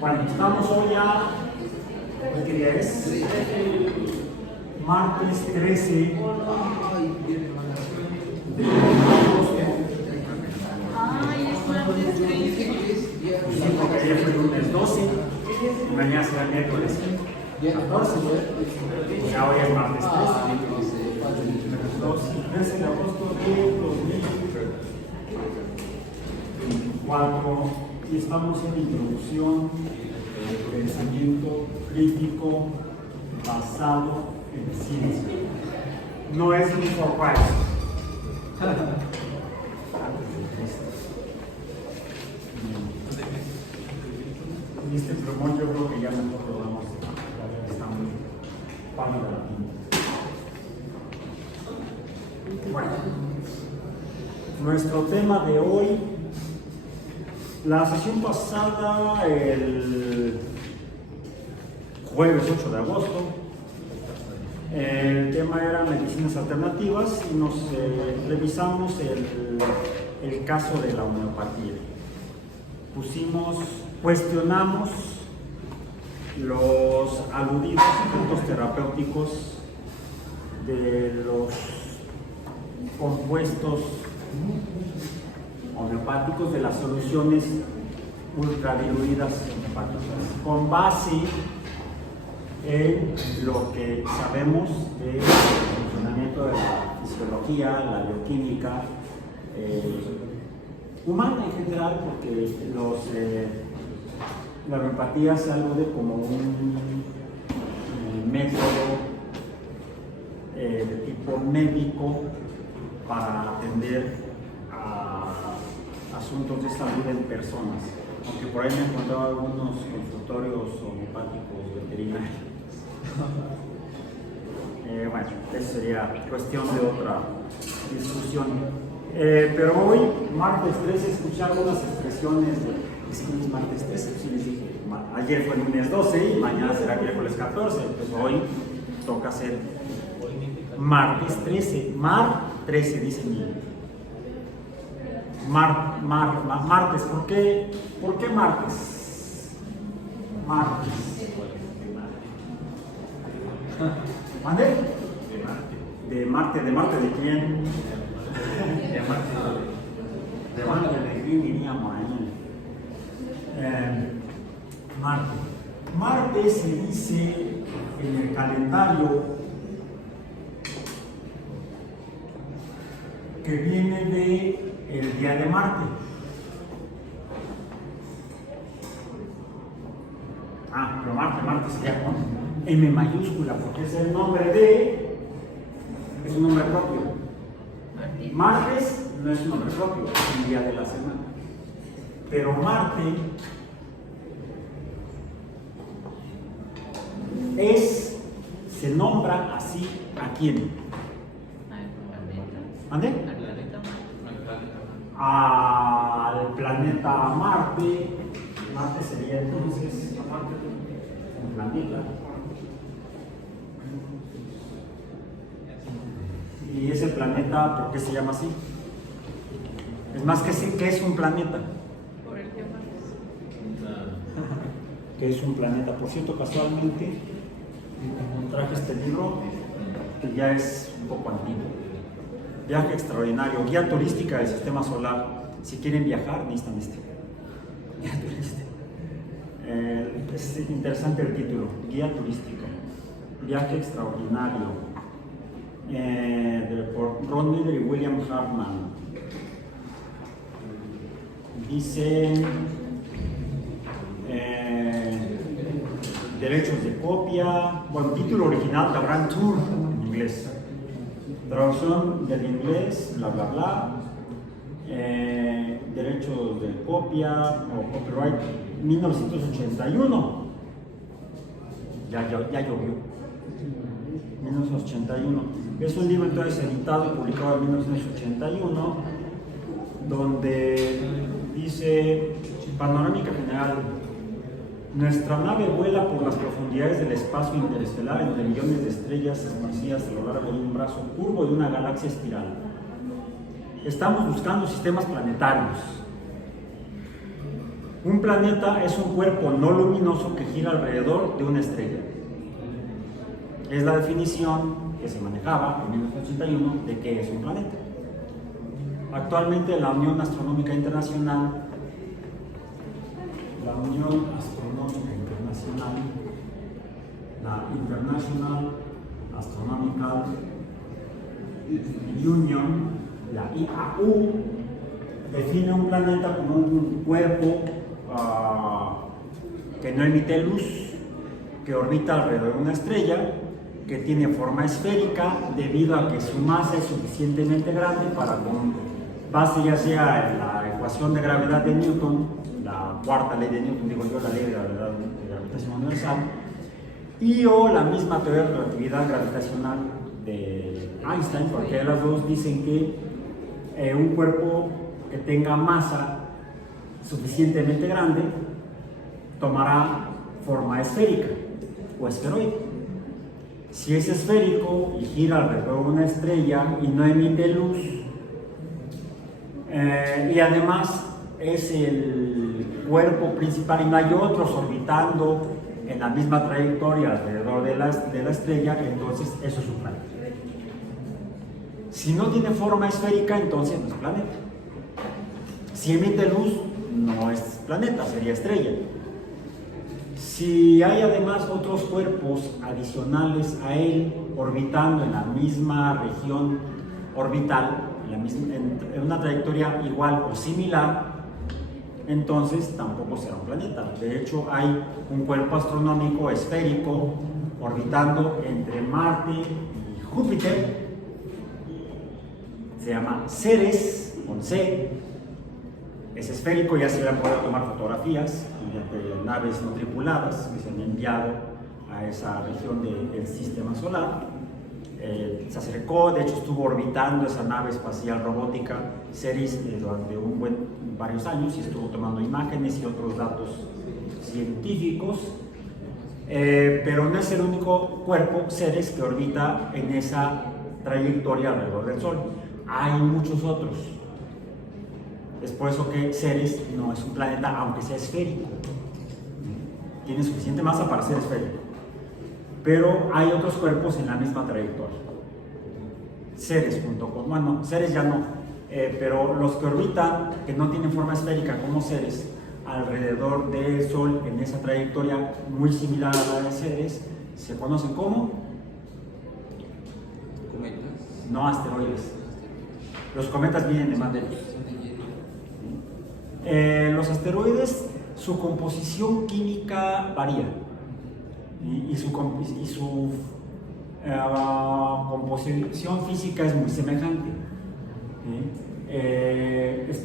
Bueno, estamos hoy a, ¿qué día es? Martes 13 de agosto. Sí, porque ayer fue lunes 12, y mañana será miércoles 14, ya hoy es martes 13 de agosto de 2024, y estamos en introducción del pensamiento crítico basado en ciencia. No es ni for Christ. Y este plumón yo creo que ya mejor lo vamos a está muy pálida la tinta. Bueno, nuestro tema de hoy, la sesión pasada, el jueves 8 de agosto, el tema era medicinas alternativas y nos revisamos el caso de la homeopatía. Cuestionamos los aludidos efectos terapéuticos de los compuestos homeopáticos, de las soluciones ultradiluidas homeopáticas, con base en lo que sabemos del funcionamiento de la fisiología, la bioquímica humana en general, porque la homeopatía se alude como un método de tipo médico para atender a asuntos de salud en personas, aunque por ahí me he encontrado algunos consultorios homeopáticos veterinarios. Bueno, eso sería cuestión de otra discusión. Pero hoy, martes 13, escuché algunas expresiones es que es martes 13, pues les dije, ayer fue lunes 12 y mañana será miércoles 14, pues hoy toca hacer martes 13, mar 13, dice mi martes. ¿Por qué martes? Martes. ¿Mande? De Marte, ¿de quién? De Marte, ¿de quién diríamos ahí? Marte se dice en el calendario que viene de el día de Marte. Pero Marte sería con M mayúscula, porque es el nombre es un nombre propio. Martes no es un nombre propio, es un día de la semana. Pero Marte se nombra así ¿a quién? ¿Ande? Al planeta Marte. Marte sería entonces un planeta. Y ese planeta, ¿por qué se llama así? Es más que sí, ¿qué es un planeta? Por el tiempo. ¿Qué es un planeta? Por cierto, casualmente traje este libro que ya es un poco antiguo. Viaje extraordinario, guía turística del sistema solar. Si quieren viajar, necesitan este. Guía turística. Es interesante el título, guía turística, viaje extraordinario. Por Ron Miller y William Hartman. Dice derechos de copia, bueno, título original The Grand Tour en inglés, traducción del inglés, bla bla bla, derechos de copia o copyright 1981, ya llovió, 1981. Es un libro entonces editado y publicado en 1981, donde dice, panorámica general, nuestra nave vuela por las profundidades del espacio interestelar entre millones de estrellas esparcidas a lo largo de un brazo curvo de una galaxia espiral. Estamos buscando sistemas planetarios. Un planeta es un cuerpo no luminoso que gira alrededor de una estrella. Es la definición que se manejaba en 1981 de qué es un planeta. Actualmente la Unión Astronómica Internacional, la International Astronomical Union, la IAU, define un planeta como un cuerpo que no emite luz, que orbita alrededor de una estrella, que tiene forma esférica debido a que su masa es suficientemente grande para, con base ya sea en la ecuación de gravedad de Newton, la cuarta ley de Newton, digo yo, la ley de gravedad de gravitación universal, y o la misma teoría de relatividad gravitacional de Einstein, porque las dos dicen que un cuerpo que tenga masa suficientemente grande tomará forma esférica o esferoide. Si es esférico y gira alrededor de una estrella y no emite luz, y además es el cuerpo principal y no hay otros orbitando en la misma trayectoria alrededor de la estrella, entonces eso es un planeta. Si no tiene forma esférica, entonces no es planeta. Si emite luz, no es planeta, sería estrella. Si hay además otros cuerpos adicionales a él orbitando en la misma región orbital, en una trayectoria igual o similar, entonces tampoco será un planeta. De hecho, hay un cuerpo astronómico esférico orbitando entre Marte y Júpiter. Se llama Ceres, con C. Es esférico, ya se le han podido tomar fotografías mediante naves no tripuladas que se han enviado a esa región del sistema solar. Se acercó, de hecho estuvo orbitando esa nave espacial robótica Ceres durante varios años y estuvo tomando imágenes y otros datos científicos, pero no es el único cuerpo Ceres que orbita en esa trayectoria alrededor del Sol. Hay muchos otros. Es por eso que Ceres no es un planeta, aunque sea esférico. Tiene suficiente masa para ser esférico. Pero hay otros cuerpos en la misma trayectoria. Ceres junto con, bueno, Ceres ya no, pero los que orbitan, que no tienen forma esférica como Ceres, alrededor del Sol en esa trayectoria muy similar a la de Ceres, se conocen como cometas. No asteroides. Los cometas vienen de más de ellos. Los asteroides, su composición química varía y su composición física es muy semejante.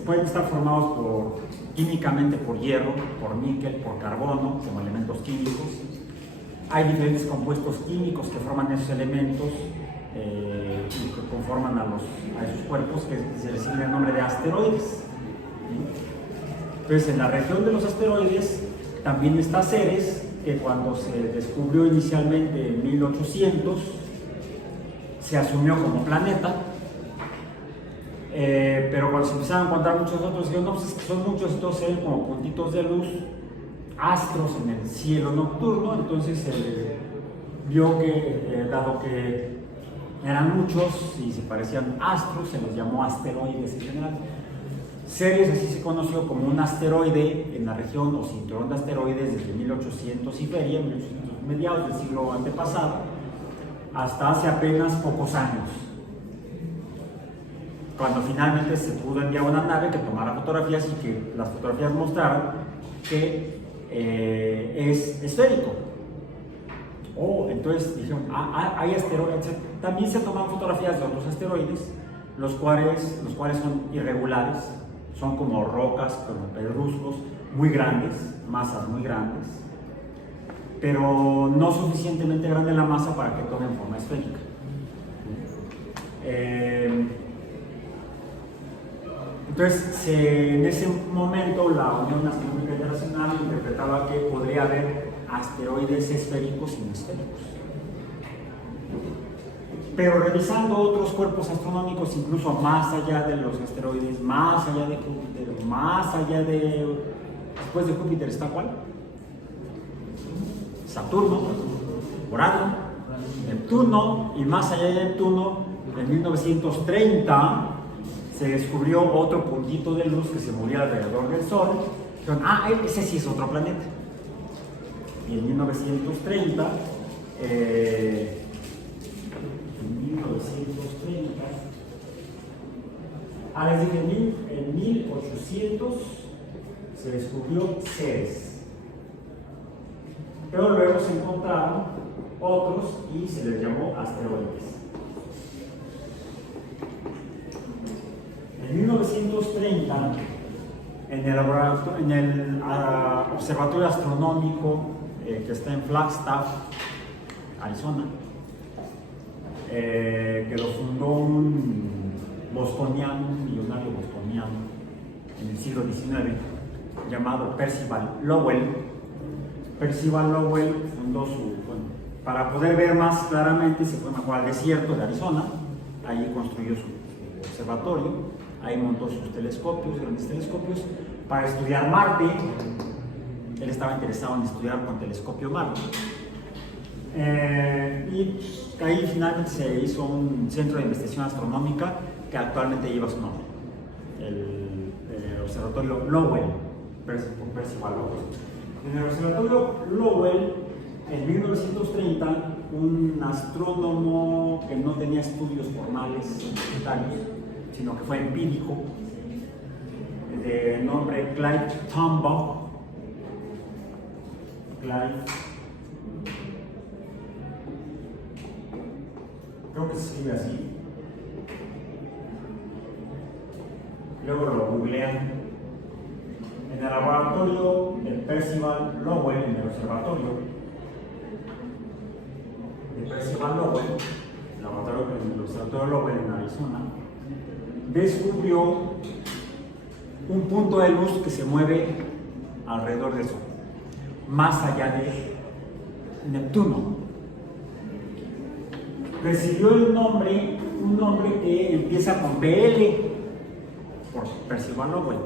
Pueden estar formados químicamente por hierro, por níquel, por carbono, como elementos químicos. Hay diferentes compuestos químicos que forman esos elementos y que conforman a esos cuerpos, que se les recibe el nombre de asteroides. Entonces, en la región de los asteroides también está Ceres, que cuando se descubrió inicialmente en 1800 se asumió como planeta, pero cuando se empezaron a encontrar muchos otros, dijeron, no, pues es que son muchos, entonces se ven como puntitos de luz, astros en el cielo nocturno. Entonces se vio que, dado que eran muchos y se parecían astros, se les llamó asteroides en general. Ceres así se conoció como un asteroide en la región o cinturón de asteroides desde 1800 y feria, mediados del siglo antepasado, hasta hace apenas pocos años, cuando finalmente se pudo enviar una nave que tomara fotografías y que las fotografías mostraron que es esférico. Entonces dijeron, hay asteroides. También se toman fotografías de otros asteroides, los cuales son irregulares, son como rocas, como pedruscos muy grandes, masas muy grandes, pero no suficientemente grande la masa para que tomen forma esférica. Entonces, en ese momento la Unión Astronómica Internacional interpretaba que podría haber asteroides esféricos y no esféricos. Pero revisando otros cuerpos astronómicos, incluso más allá de los asteroides, más allá de Júpiter, más allá de Después de Júpiter está ¿cuál? Saturno, Urano, Neptuno, y más allá de Neptuno, en 1930 se descubrió otro puntito de luz que se movía alrededor del Sol. Dijeron, ese sí es otro planeta. Y en 1930, les dije, en 1800 se descubrió Ceres. Pero luego se encontraron otros y se les llamó asteroides. En 1930, en el observatorio astronómico que está en Flagstaff, Arizona, que lo fundó un bostoniano, un millonario bostoniano en el siglo XIX, llamado Percival Lowell. Percival Lowell fundó para poder ver más claramente, se fue al desierto de Arizona, ahí construyó su observatorio, ahí montó sus telescopios, grandes telescopios, para estudiar Marte. Él estaba interesado en estudiar con telescopio Marte. Y ahí finalmente se hizo un centro de investigación astronómica que actualmente lleva su nombre, el observatorio Lowell, por Percival Lowell. En el observatorio Lowell, en 1930, un astrónomo que no tenía estudios formales universitarios, sino que fue empírico, de nombre Clyde Tombaugh, creo que se escribe así, luego lo googlean. En el laboratorio de Percival Lowell, en el observatorio de Percival Lowell, el observatorio Lowell en Arizona, descubrió un punto de luz que se mueve alrededor del Sol, más allá de Neptuno. Recibió un nombre que empieza con PL, por Percival Lowell.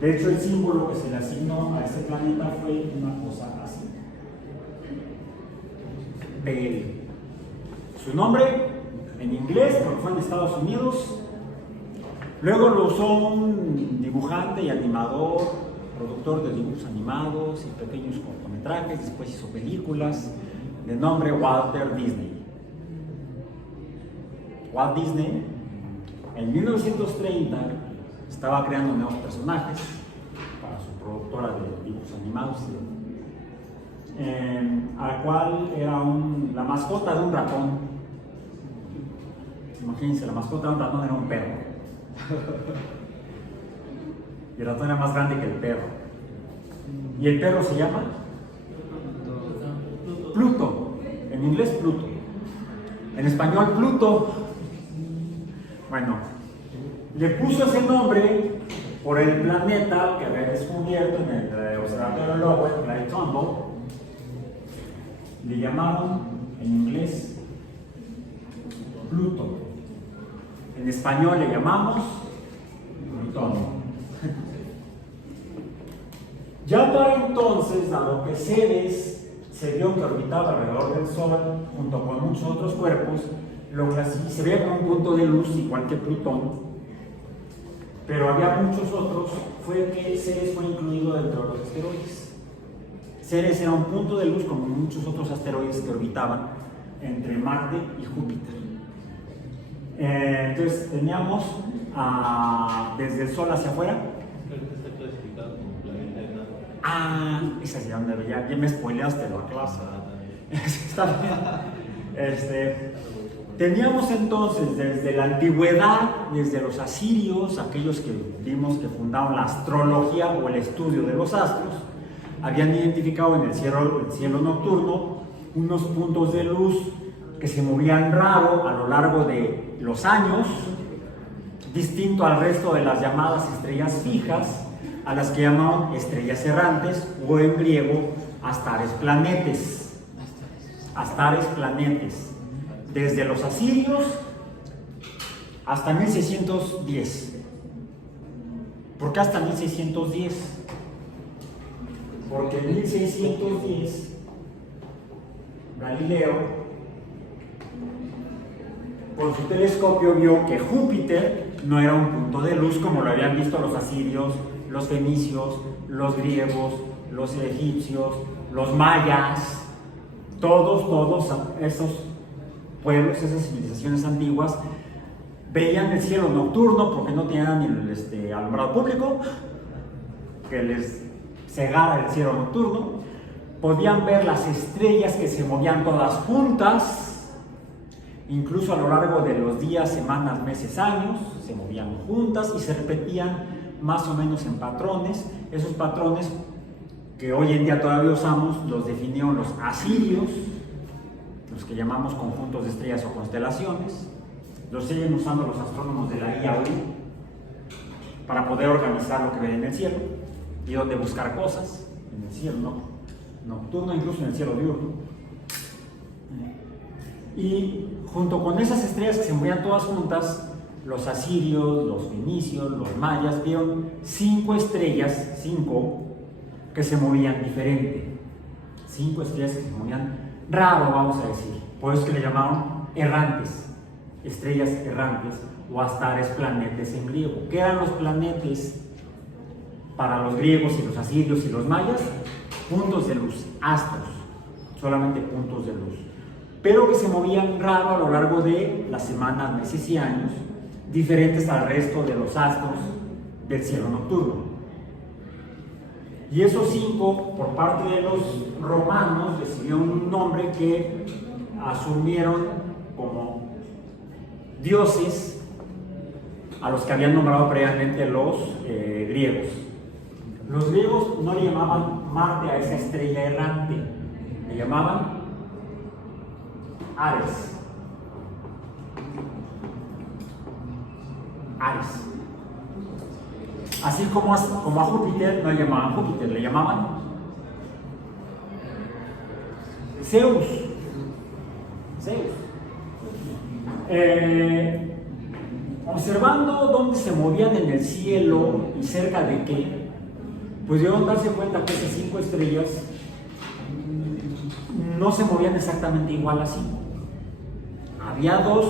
De hecho, el símbolo que se le asignó a ese planeta fue una cosa así: PL. Su nombre en inglés, porque fue en Estados Unidos. Luego lo usó un dibujante y animador, productor de dibujos animados y pequeños cortometrajes. Después hizo películas, de nombre Walter Disney. Walt Disney, en 1930, estaba creando nuevos personajes para su productora de dibujos animados, al cual era la mascota de un ratón. Imagínense, la mascota de un ratón era un perro. Y el ratón era más grande que el perro. ¿Y el perro se llama? Pluto. En inglés, Pluto. En español, Pluto. Bueno, le puso ese nombre por el planeta que había descubierto en el observatorio Lowell, Clyde Tombaugh. Le llamaron en inglés Pluto. En español le llamamos Plutón. Ya para entonces, dado que Ceres se vio que orbitaba alrededor del Sol junto con muchos otros cuerpos, se veía como un punto de luz igual que Plutón, pero había muchos otros, fue que Ceres fue incluido dentro de los asteroides. Ceres era un punto de luz como muchos otros asteroides que orbitaban entre Marte y Júpiter. Entonces teníamos desde el Sol hacia afuera. Está clasificado como planeta enano. Esa es donde ya me spoileaste la clase. Está bien. Teníamos entonces desde la antigüedad, desde los asirios, aquellos que vimos que fundaron la astrología o el estudio de los astros, habían identificado en el cielo nocturno unos puntos de luz que se movían raro a lo largo de los años, distinto al resto de las llamadas estrellas fijas, a las que llamaban estrellas errantes, o en griego astares planetes. Astares planetes. Desde los asirios hasta 1610. ¿Por qué hasta 1610? porque en 1610 Galileo con su telescopio vio que Júpiter no era un punto de luz como lo habían visto los asirios, los fenicios, los griegos, los egipcios, los mayas, todos esos pueblos, esas civilizaciones antiguas, veían el cielo nocturno porque no tenían el alumbrado público que les cegara el cielo nocturno. Podían ver las estrellas que se movían todas juntas, incluso a lo largo de los días, semanas, meses, años, se movían juntas y se repetían más o menos en patrones. Esos patrones que hoy en día todavía usamos los definieron los asirios, los que llamamos conjuntos de estrellas o constelaciones. Los siguen usando los astrónomos de la IA hoy para poder organizar lo que ven en el cielo y donde buscar cosas en el cielo nocturno, incluso en el cielo diurno. Y junto con esas estrellas que se movían todas juntas, los asirios, los fenicios, los mayas vieron 5 estrellas, 5 que se movían diferente. 5 estrellas que se movían raro, vamos a decir. Por eso es que le llamaron errantes, estrellas errantes o astares planetes en griego. ¿Qué eran los planetes para los griegos y los asirios y los mayas? Puntos de luz, astros, solamente puntos de luz, pero que se movían raro a lo largo de las semanas, meses y años, diferentes al resto de los astros del cielo nocturno. Y esos 5, por parte de los romanos, recibieron un nombre que asumieron como dioses a los que habían nombrado previamente los griegos. Los griegos no le llamaban Marte a esa estrella errante, le llamaban Ares. Ares. Así como a Júpiter no le llamaban Júpiter, le llamaban Zeus. Observando dónde se movían en el cielo y cerca de qué, pues debieron darse cuenta que esas 5 estrellas no se movían exactamente igual así. Había 2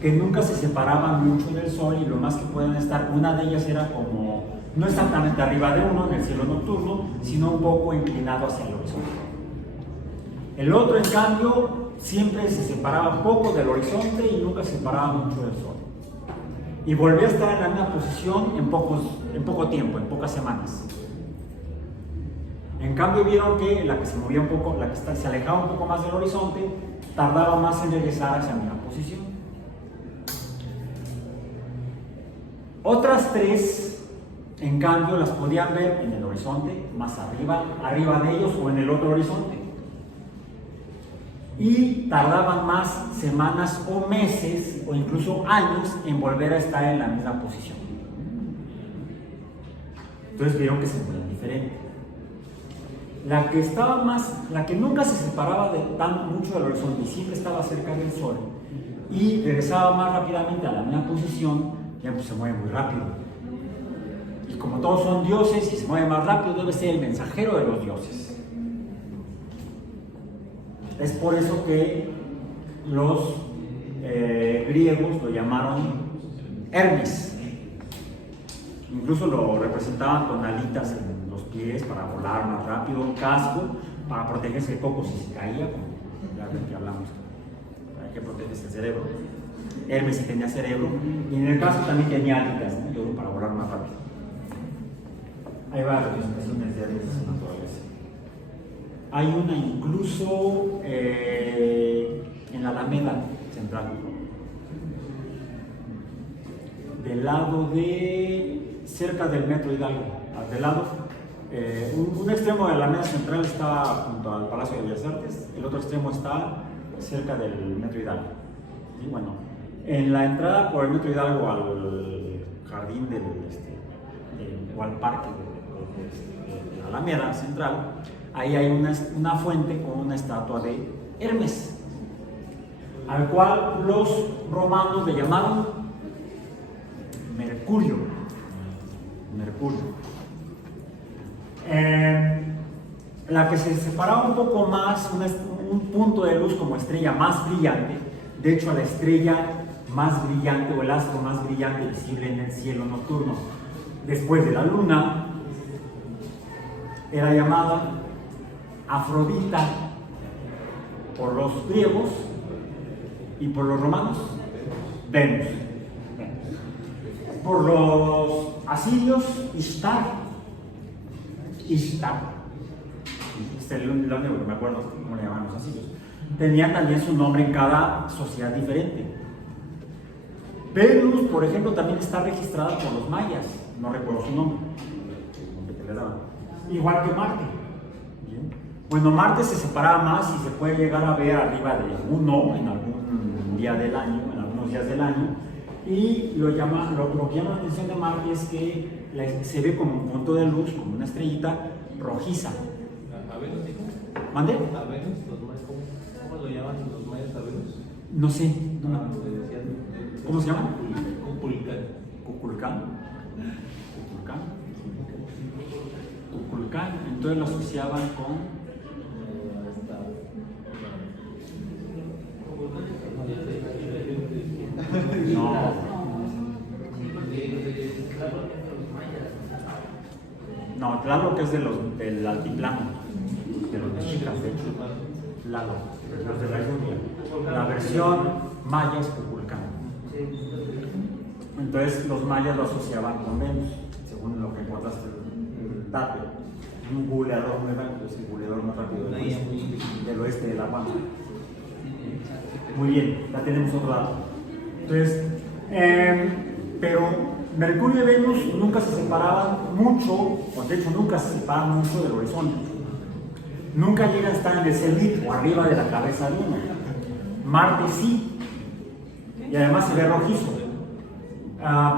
que nunca se separaban mucho del Sol y lo más que pueden estar, una de ellas era como, no exactamente arriba de uno en el cielo nocturno, sino un poco inclinado hacia el horizonte. El otro, en cambio, siempre se separaba un poco del horizonte y nunca se separaba mucho del Sol. Y volvía a estar en la misma posición en poco tiempo, en pocas semanas. En cambio vieron que la que se movía un poco, la que se alejaba un poco más del horizonte, tardaba más en regresar hacia la misma posición. Otras 3, en cambio, las podían ver en el horizonte, más arriba de ellos o en el otro horizonte. Y tardaban más semanas o meses o incluso años en volver a estar en la misma posición. Entonces vieron que se movían diferente. La que nunca se separaba tan mucho del horizonte y siempre estaba cerca del Sol y regresaba más rápidamente a la misma posición, ya pues se mueve muy rápido. Y como todos son dioses y se mueve más rápido, debe ser el mensajero de los dioses. Es por eso que los griegos lo llamaron Hermes. Incluso lo representaban con alitas en los pies para volar más rápido, un casco para protegerse de poco si se caía, como ya ven que hablamos, hay que protegerse el cerebro. Hermes sí tenía cerebro y en el casco también tenía alitas, ¿no? Todo para volar más rápido. Hay varias representaciones de Hermes en la naturaleza. Hay una incluso en la Alameda Central, del lado cerca del Metro Hidalgo, del lado, un extremo de la Alameda Central está junto al Palacio de Bellas Artes, el otro extremo está cerca del Metro Hidalgo. Y bueno, en la entrada por el Metro Hidalgo al jardín o al parque de la Alameda Central, ahí hay una fuente con una estatua de Hermes, al cual los romanos le llamaron Mercurio. La que se separaba un poco más, un punto de luz como estrella más brillante, de hecho la estrella más brillante o el astro más brillante visible en el cielo nocturno, después de la luna, era llamada Afrodita por los griegos y por los romanos, Venus. Por los asirios, Ishtar. Este es el único que me acuerdo cómo le llamaban los asirios. Tenían también su nombre en cada sociedad diferente. Venus, por ejemplo, también está registrada por los mayas, no recuerdo su nombre, igual que Marte. Bien. Bueno, Marte se separaba más y se puede llegar a ver arriba de uno en algún día del año, en algunos días del año, y lo que llama la atención de Marte es que se ve como un punto de luz, como una estrellita rojiza. ¿A Venus, dijo? ¿Mande? ¿A Venus? ¿Cómo lo llaman los mayas a Venus? No sé. ¿Cómo se llama? Kukulcán. Kukulcán. Kukulcán. Entonces lo asociaban con. No, Tlaloc que es del altiplano, de los mexicas, de hecho. Tlaloc, los de la lluvia. La versión maya es Kukulcán. Entonces los mayas lo asociaban con Venus, según lo que encontraste en el dato. Un googleador muy rápido, es el googleador más rápido del oeste de La Habana. Muy bien, ya tenemos otro dato. Entonces, pero Mercurio y Venus nunca se separaban mucho, o de hecho nunca se separan mucho del horizonte. Nunca llegan a estar en el cenit o arriba de la cabeza de uno. Marte sí, y además se ve rojizo.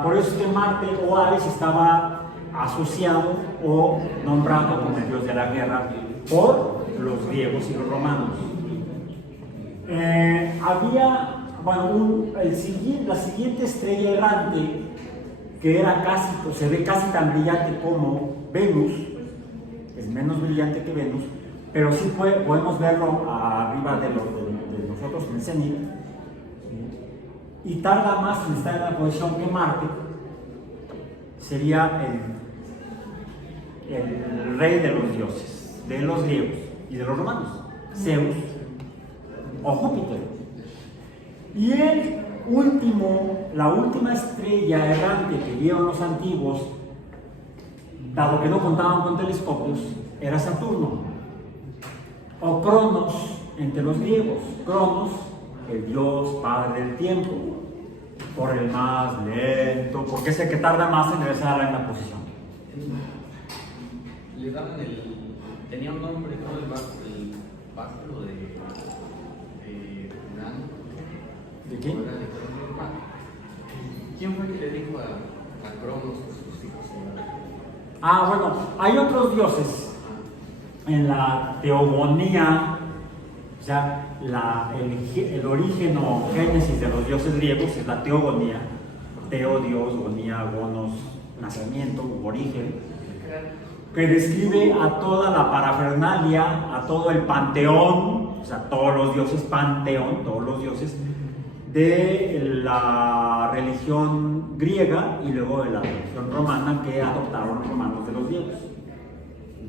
Por eso es que Marte o Ares estaba asociado o nombrado como el dios de la guerra por los griegos y los romanos. Había, bueno, la siguiente estrella errante que era casi, pues, se ve casi tan brillante como Venus, es menos brillante que Venus, pero sí podemos verlo arriba de nosotros en el cenit, y tarda más en estar en la posición que Marte. Sería el rey de los dioses, de los griegos y de los romanos, Zeus o Júpiter. Y la última estrella errante que vieron los antiguos, dado que no contaban con telescopios, era Saturno, o Cronos entre los griegos. Cronos, el dios padre del tiempo, por el más lento, porque es el que tarda más en regresar a la posición. Le daban tenía un nombre, ¿no? El báculo de Urano. ¿De quién? ¿Quién fue el que le dijo a Cronos que sus hijos iban? Bueno, hay otros dioses en la teogonía, o sea, el origen o génesis de los dioses griegos es la teogonía. Teo, Dios, gonía, gonos, nacimiento, origen, que describe a toda la parafernalia, a todo el panteón, o sea, todos los dioses panteón, todos los dioses de la religión griega y luego de la religión romana que adoptaron los romanos de los griegos.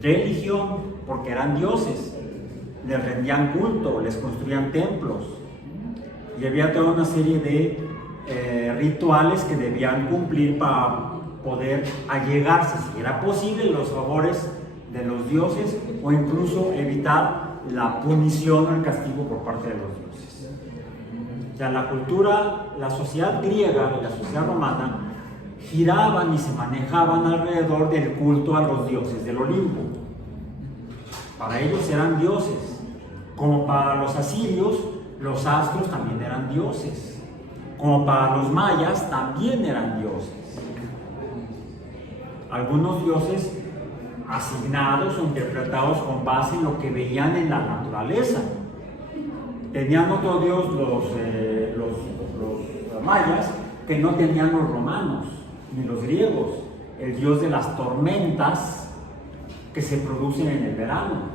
Religión, porque eran dioses, les rendían culto, les construían templos y había toda una serie de rituales que debían cumplir para poder allegarse, si era posible, los favores de los dioses o incluso evitar la punición o el castigo por parte de los dioses. O sea, la cultura, la sociedad griega y la sociedad romana giraban y se manejaban alrededor del culto a los dioses del Olimpo. Para ellos eran dioses, como para los asirios, los astros también eran dioses, como para los mayas también eran dioses. Algunos dioses asignados o interpretados con base en lo que veían en la naturaleza. Tenían otro dios los mayas que no tenían los romanos ni los griegos, el dios de las tormentas que se producen en el verano.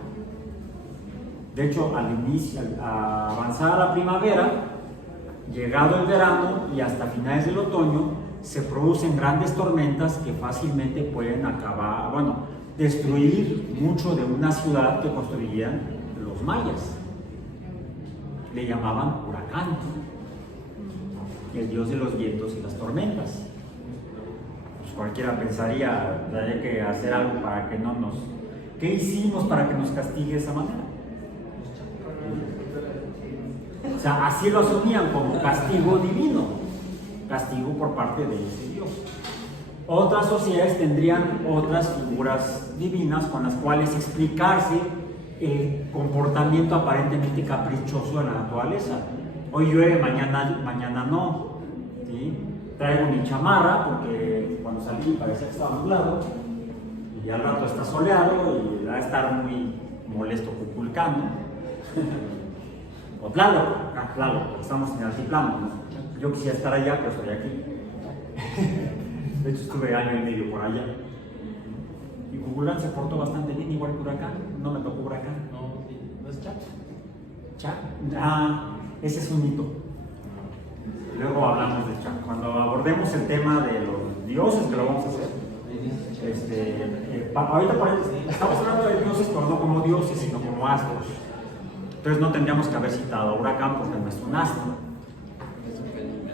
De hecho, al inicio, a avanzar la primavera, llegado el verano y hasta finales del otoño, se producen grandes tormentas que fácilmente pueden acabar, bueno, destruir mucho de una ciudad que construían los mayas. Le llamaban huracán, el dios de los vientos y las tormentas. Pues cualquiera pensaría, hay que hacer algo para que no nos... ¿Qué hicimos para que nos castigue de esa manera? O sea, así lo asumían como castigo divino, castigo por parte de ese Dios. Otras sociedades tendrían otras figuras divinas con las cuales explicarse el comportamiento aparentemente caprichoso de la naturaleza. Hoy llueve, mañana no. ¿Sí? Traigo mi chamarra porque cuando salí parecía que estaba nublado y al rato está soleado y va a estar muy molesto Cuculcán, ¿no? O Tlaloc, porque estamos en el altiplano, ¿no? Yo quisiera estar allá, pero estoy aquí. De hecho, estuve año y medio por allá. Y Cuculcán se portó bastante bien, igual que Huracán. No me tocó Huracán. No, sí, no es Chac. Chac. Ah, ese es un mito. Luego hablamos de Chac. Cuando abordemos el tema de los dioses, que lo vamos a hacer. Ahorita estamos hablando de dioses, pero no como dioses, sino como astros. Entonces no tendríamos que haber citado a Huracán porque no es un astro.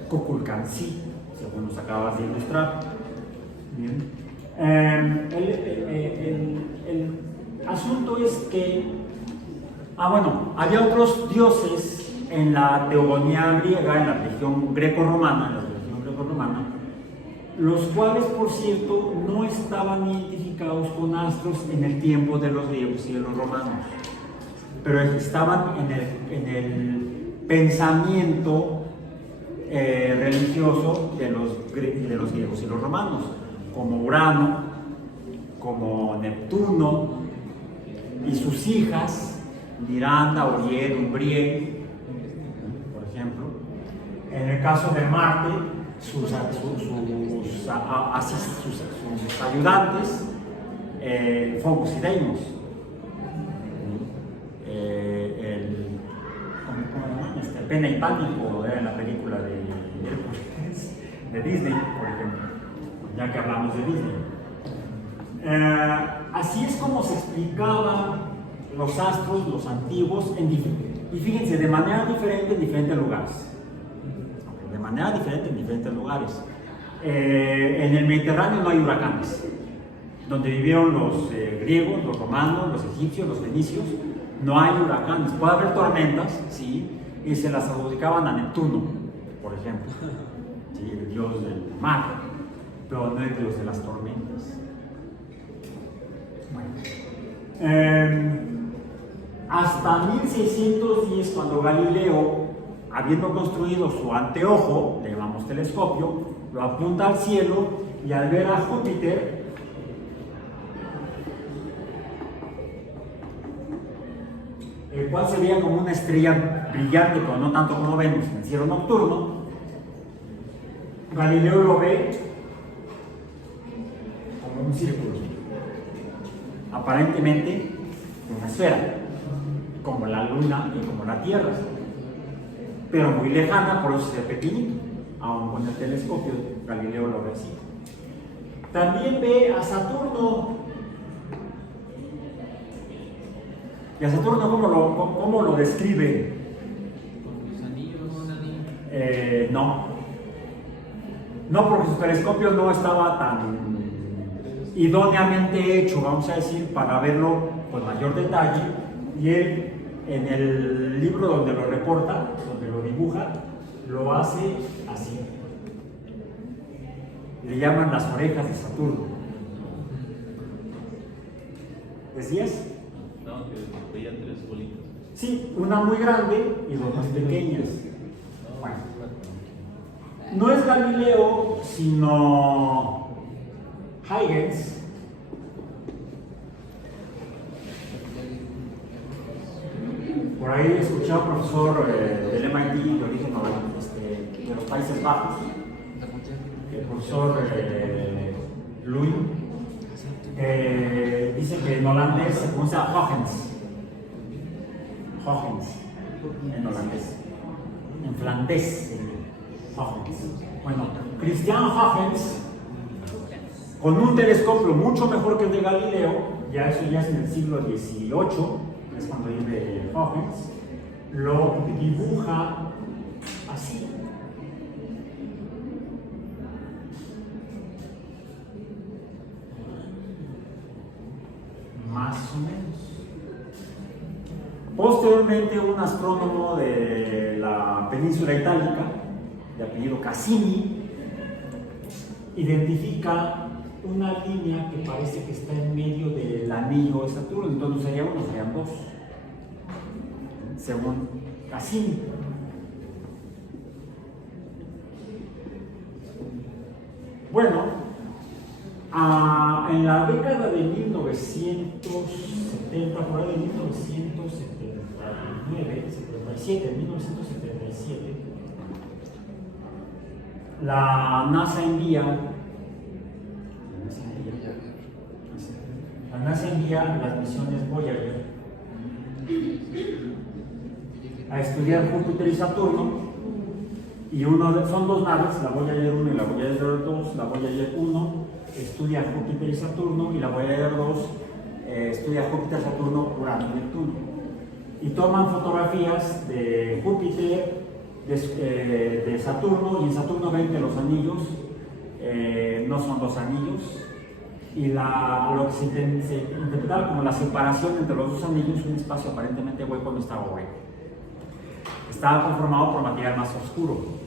Kukulcán sí, según nos acabas de ilustrar. Bien. El asunto es que, había otros dioses en la teogonía griega, en la religión greco-romana, los cuales, por cierto, no estaban identificados con astros en el tiempo de los griegos y de los romanos, pero estaban en el pensamiento religioso de los griegos y los romanos, como Urano, como Neptuno y sus hijas, Miranda, Oriel, Umbriel, por ejemplo. En el caso de Marte, sus ayudantes, Focus y Deimos. Pena y Pánico era en la película de Disney, por ejemplo, ya que hablamos de Disney. Así es como se explicaban los astros, los antiguos, y fíjense, de manera diferente en diferentes lugares. De manera diferente en diferentes lugares. En el Mediterráneo no hay huracanes. Donde vivieron los griegos, los romanos, los egipcios, los fenicios, no hay huracanes. Puede haber tormentas, sí, y se las adjudicaban a Neptuno, por ejemplo, ¿sí? El dios del mar, pero no el dios de las tormentas. Bueno. Hasta 1610, cuando Galileo, habiendo construido su anteojo, le llamamos telescopio, lo apunta al cielo y al ver a Júpiter, el cual se veía como una estrella brillante, pero no tanto como Venus en el cielo nocturno, Galileo lo ve como un círculo, aparentemente una esfera, como la luna y como la tierra, pero muy lejana, por eso se ve pequeñito. Aún con el telescopio Galileo lo ve así. También ve a Saturno. ¿Y a Saturno cómo lo describe? Con los anillos, no, porque su telescopio no estaba tan idóneamente hecho, vamos a decir, para verlo con mayor detalle, y él, en el libro donde lo reporta, donde lo dibuja, lo hace así. Le llaman las orejas de Saturno. ¿Decías? No, que veía tres bolitas. Sí, una muy grande y dos más pequeñas. Bueno, no es Galileo, sino Huygens. Por ahí escuché a un profesor del MIT de origen de los Países Bajos, el profesor Louis, dice que en holandés se pronuncia Huygens. Huygens, en holandés, en flandés, Huygens. Bueno, Christian Huygens, con un telescopio mucho mejor que el de Galileo, ya eso ya es en el siglo XVIII, es cuando vive Huygens, lo dibuja así. Más o menos. Posteriormente, un astrónomo de la península itálica, de apellido Cassini, identifica una línea que parece que está en medio del anillo de Saturno. Entonces no sería uno, serían dos, según Cassini. Bueno, en la década de 1970, por ahí de 1977, la NASA envía las misiones Voyager a estudiar Júpiter y Saturno, y son dos naves, la Voyager 1 y la Voyager 2. La Voyager 1 estudia Júpiter y Saturno, y la Voyager 2 estudia Júpiter, Saturno, Urano y Neptuno. Y toman fotografías de Júpiter, de Saturno, y en Saturno ven que los anillos no son dos anillos, y lo que se interpretaba como la separación entre los dos anillos, un espacio aparentemente hueco, no estaba hueco. Estaba conformado por material más oscuro.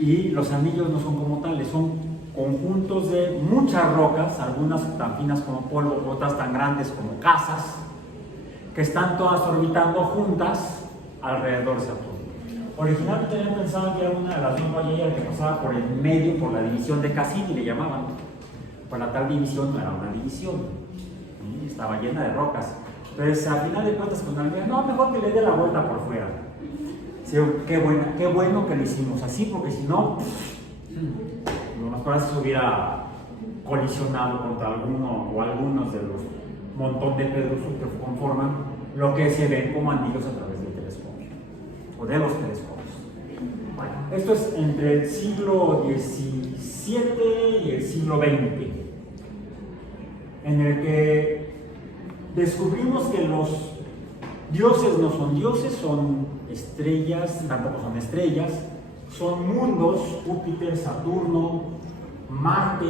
Y los anillos no son como tales, son conjuntos de muchas rocas, algunas tan finas como polvo, otras tan grandes como casas, que están todas orbitando juntas alrededor de Saturno. Originalmente habían pensado que era una de las dos Voyager que pasaba por el medio, por la división de Cassini, le llamaban. Pues la tal división no era una división, estaba llena de rocas. Entonces, al final de cuentas, cuando alguien, no, mejor que le dé la vuelta por fuera. Sí, qué bueno que lo hicimos así, porque si no, lo mejor se hubiera colisionado contra alguno o algunos de los montón de pedrosos que conforman lo que se ven como anillos a través del telescopio o de los telescopios. Bueno, esto es entre el siglo XVII y el siglo XX, en el que descubrimos que los dioses no son dioses, son estrellas, tampoco son estrellas, son mundos, Júpiter, Saturno, Marte,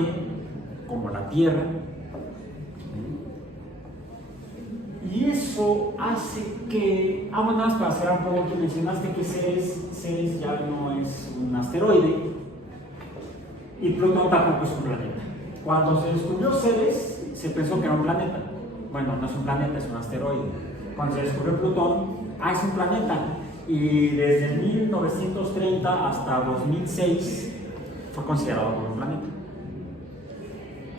como la Tierra. Y eso hace que, nada más para hacer un poco, que mencionaste que Ceres ya no es un asteroide, y Plutón tampoco es un planeta. Cuando se descubrió Ceres, se pensó que era un planeta. Bueno, no es un planeta, es un asteroide. Cuando se descubrió Plutón, es un planeta. Y desde 1930 hasta 2006 fue considerado como un planeta.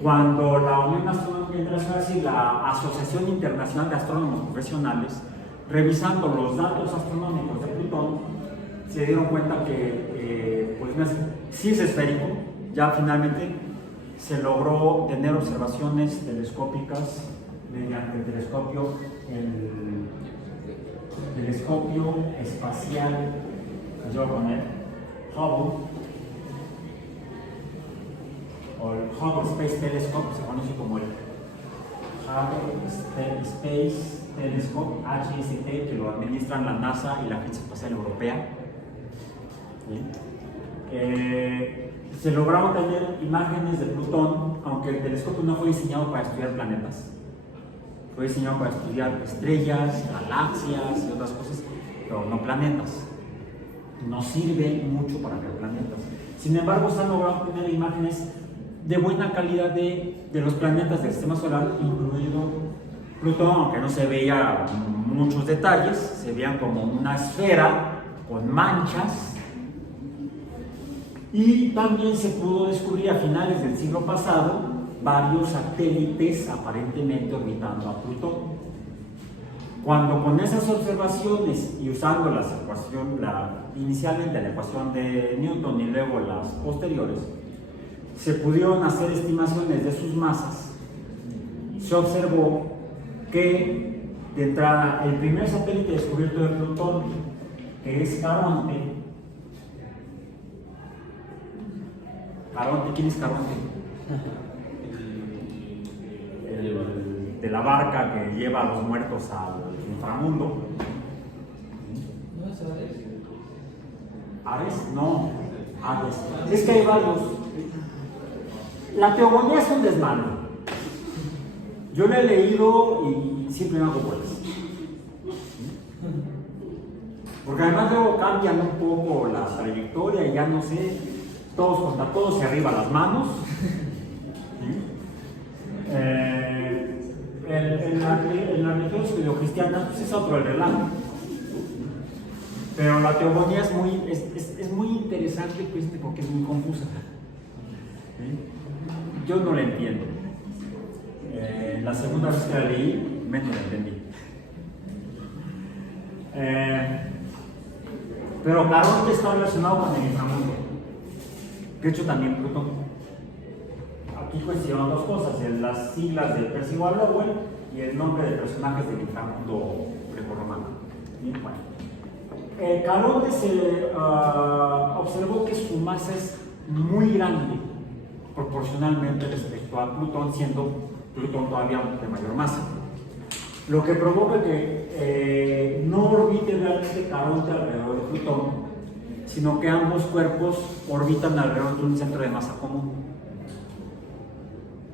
Cuando la Unión Astronómica Internacional y la Asociación Internacional de Astrónomos Profesionales, revisando los datos astronómicos de Plutón, se dieron cuenta que sí es esférico. Ya finalmente se logró tener observaciones telescópicas mediante el telescopio espacial, que yo voy a poner Hubble, o el Hubble Space Telescope, se conoce como el Hubble Space Telescope, HST, que lo administran la NASA y la Agencia Espacial Europea. Se lograron tener imágenes de Plutón, aunque el telescopio no fue diseñado para estudiar planetas, fue diseñado para estudiar estrellas, galaxias y otras cosas, pero no planetas. No sirve mucho para ver planetas. Sin embargo, se han logrado tener imágenes de buena calidad de los planetas del sistema solar, incluido Plutón, aunque no se veía muchos detalles, se veían como una esfera con manchas. Y también se pudo descubrir a finales del siglo pasado varios satélites aparentemente orbitando a Plutón. Cuando con esas observaciones y usando inicialmente la ecuación de Newton y luego las posteriores, se pudieron hacer estimaciones de sus masas, se observó que De entrada, el primer satélite descubierto de Plutón, que es Caronte. Caronte, ¿quién es Caronte? De la barca que lleva a los muertos al inframundo. ¿No es Ares? ¿Ares? No, Ares. Es que hay varios. La teogonía es un desmadre. Yo la he leído y siempre me hago bolas. Porque además luego cambian un poco la trayectoria y ya no sé, todos contra todos y arriba las manos. En la religión judeocristiana pues es otro el relato. Pero la teogonía es muy interesante pues, porque es muy confusa. Yo no la entiendo. La segunda vez que la leí, menos la entendí. Pero Caronte está relacionado con el inframundo. De hecho, también Plutón. Aquí cuestionan dos cosas: las siglas del Percival Lowell y el nombre de personajes del inframundo grecorromano. Bien, bueno. Caronte se observó que su masa es muy grande proporcionalmente respecto a Plutón, siendo Plutón todavía de mayor masa. Lo que provoca que no orbite realmente Caronte alrededor de Plutón, sino que ambos cuerpos orbitan alrededor de un centro de masa común.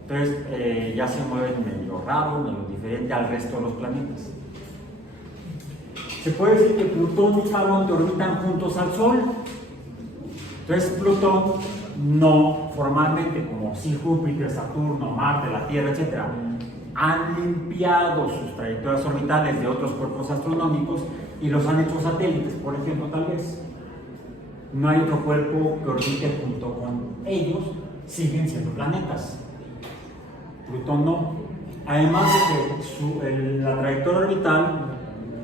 Entonces ya se mueven medio raro, medio diferente al resto de los planetas. Se puede decir que Plutón y Caronte orbitan juntos al Sol. Entonces Plutón no formalmente, como si Júpiter, Saturno, Marte, la Tierra, etc., han limpiado sus trayectorias orbitales de otros cuerpos astronómicos y los han hecho satélites, por ejemplo, tal vez. No hay otro cuerpo que orbite junto con ellos, siguen siendo planetas. Plutón no. Además de que la trayectoria orbital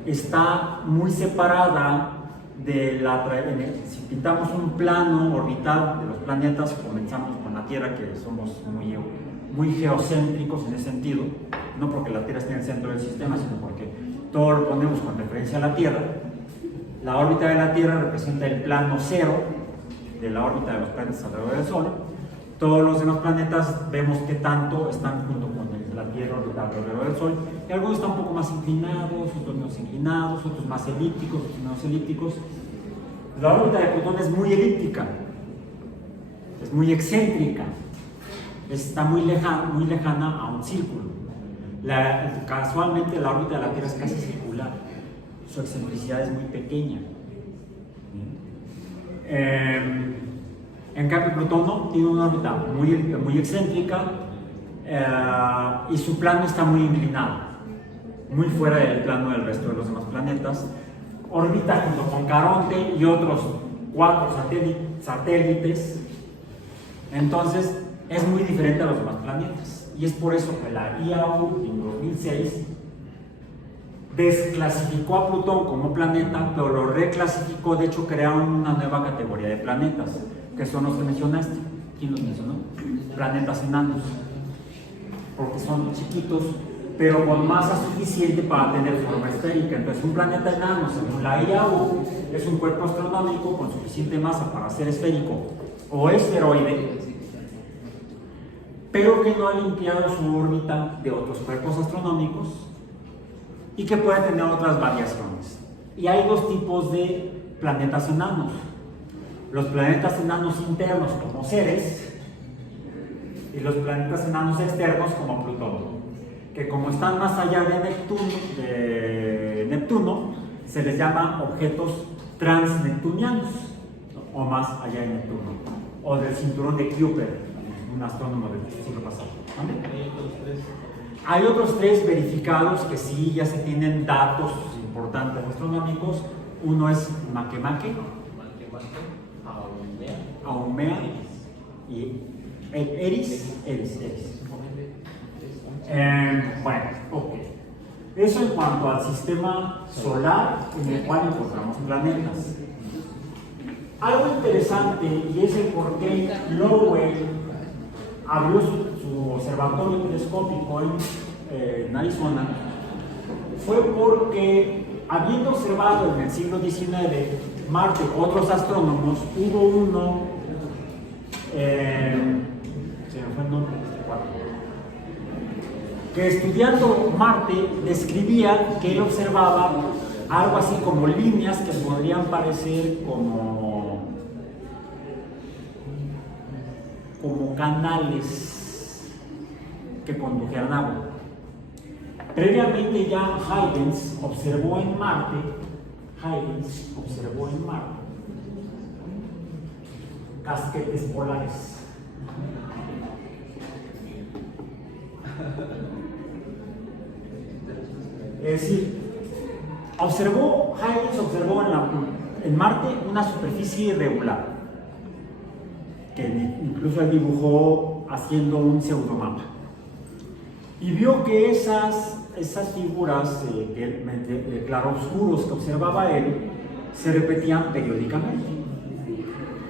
está muy separada de si pintamos un plano orbital de los planetas, comenzamos con la Tierra, que somos muy geocéntricos en ese sentido, no porque la Tierra esté en el centro del sistema, sino porque todo lo ponemos con referencia a la Tierra. La órbita de la Tierra representa el plano cero de la órbita de los planetas alrededor del Sol. Todos los demás planetas vemos que tanto están junto con la Tierra orbitando alrededor del Sol, y algunos están un poco más inclinados, otros menos inclinados, otros más elípticos, otros menos elípticos. La órbita de Plutón es muy elíptica, es muy excéntrica, está muy lejana a un círculo. Casualmente la órbita de la Tierra es casi circular, su excentricidad es muy pequeña. En cambio Plutón no, tiene una órbita muy excéntrica, y su plano está muy inclinado, muy fuera del plano del resto de los demás planetas. Orbita junto con Caronte y otros 4 satélites. Entonces es muy diferente a los demás planetas, y es por eso que la IAU en 2006 desclasificó a Plutón como planeta, pero lo reclasificó. De hecho, crearon una nueva categoría de planetas, que son los que mencionaste. ¿Quién los mencionó? Planetas enanos, porque son chiquitos, pero con masa suficiente para tener forma esférica. Entonces, un planeta enano, según la IAU, es un cuerpo astronómico con suficiente masa para ser esférico o esferoide, pero que no ha limpiado su órbita de otros cuerpos astronómicos y que puede tener otras variaciones. Y hay 2 tipos de planetas enanos: los planetas enanos internos, como Ceres, y los planetas enanos externos, como Plutón, que como están más allá de Neptuno, se les llama objetos transneptunianos, o más allá de Neptuno, o del cinturón de Kuiper, un astrónomo del siglo pasado. Hay otros 3 verificados que sí ya se tienen datos importantes astronómicos. Uno es Makemake, Haumea y Eris. Bueno, ok. Eso en cuanto al sistema solar en el cual encontramos planetas. Algo interesante, y es el por qué Lowell abrió su observatorio telescópico en Arizona, fue porque, habiendo observado en el siglo XIX Marte otros astrónomos, hubo uno, se me fue el nombre de este cuadro, que estudiando Marte describía que él observaba algo así como líneas que podrían parecer como canales que condujeran agua. Previamente ya Huygens observó en Marte casquetes polares. Es decir, Huygens observó en Marte una superficie irregular, que incluso él dibujó haciendo un pseudomapa. Y vio que esas figuras de claroscuros que observaba él se repetían periódicamente,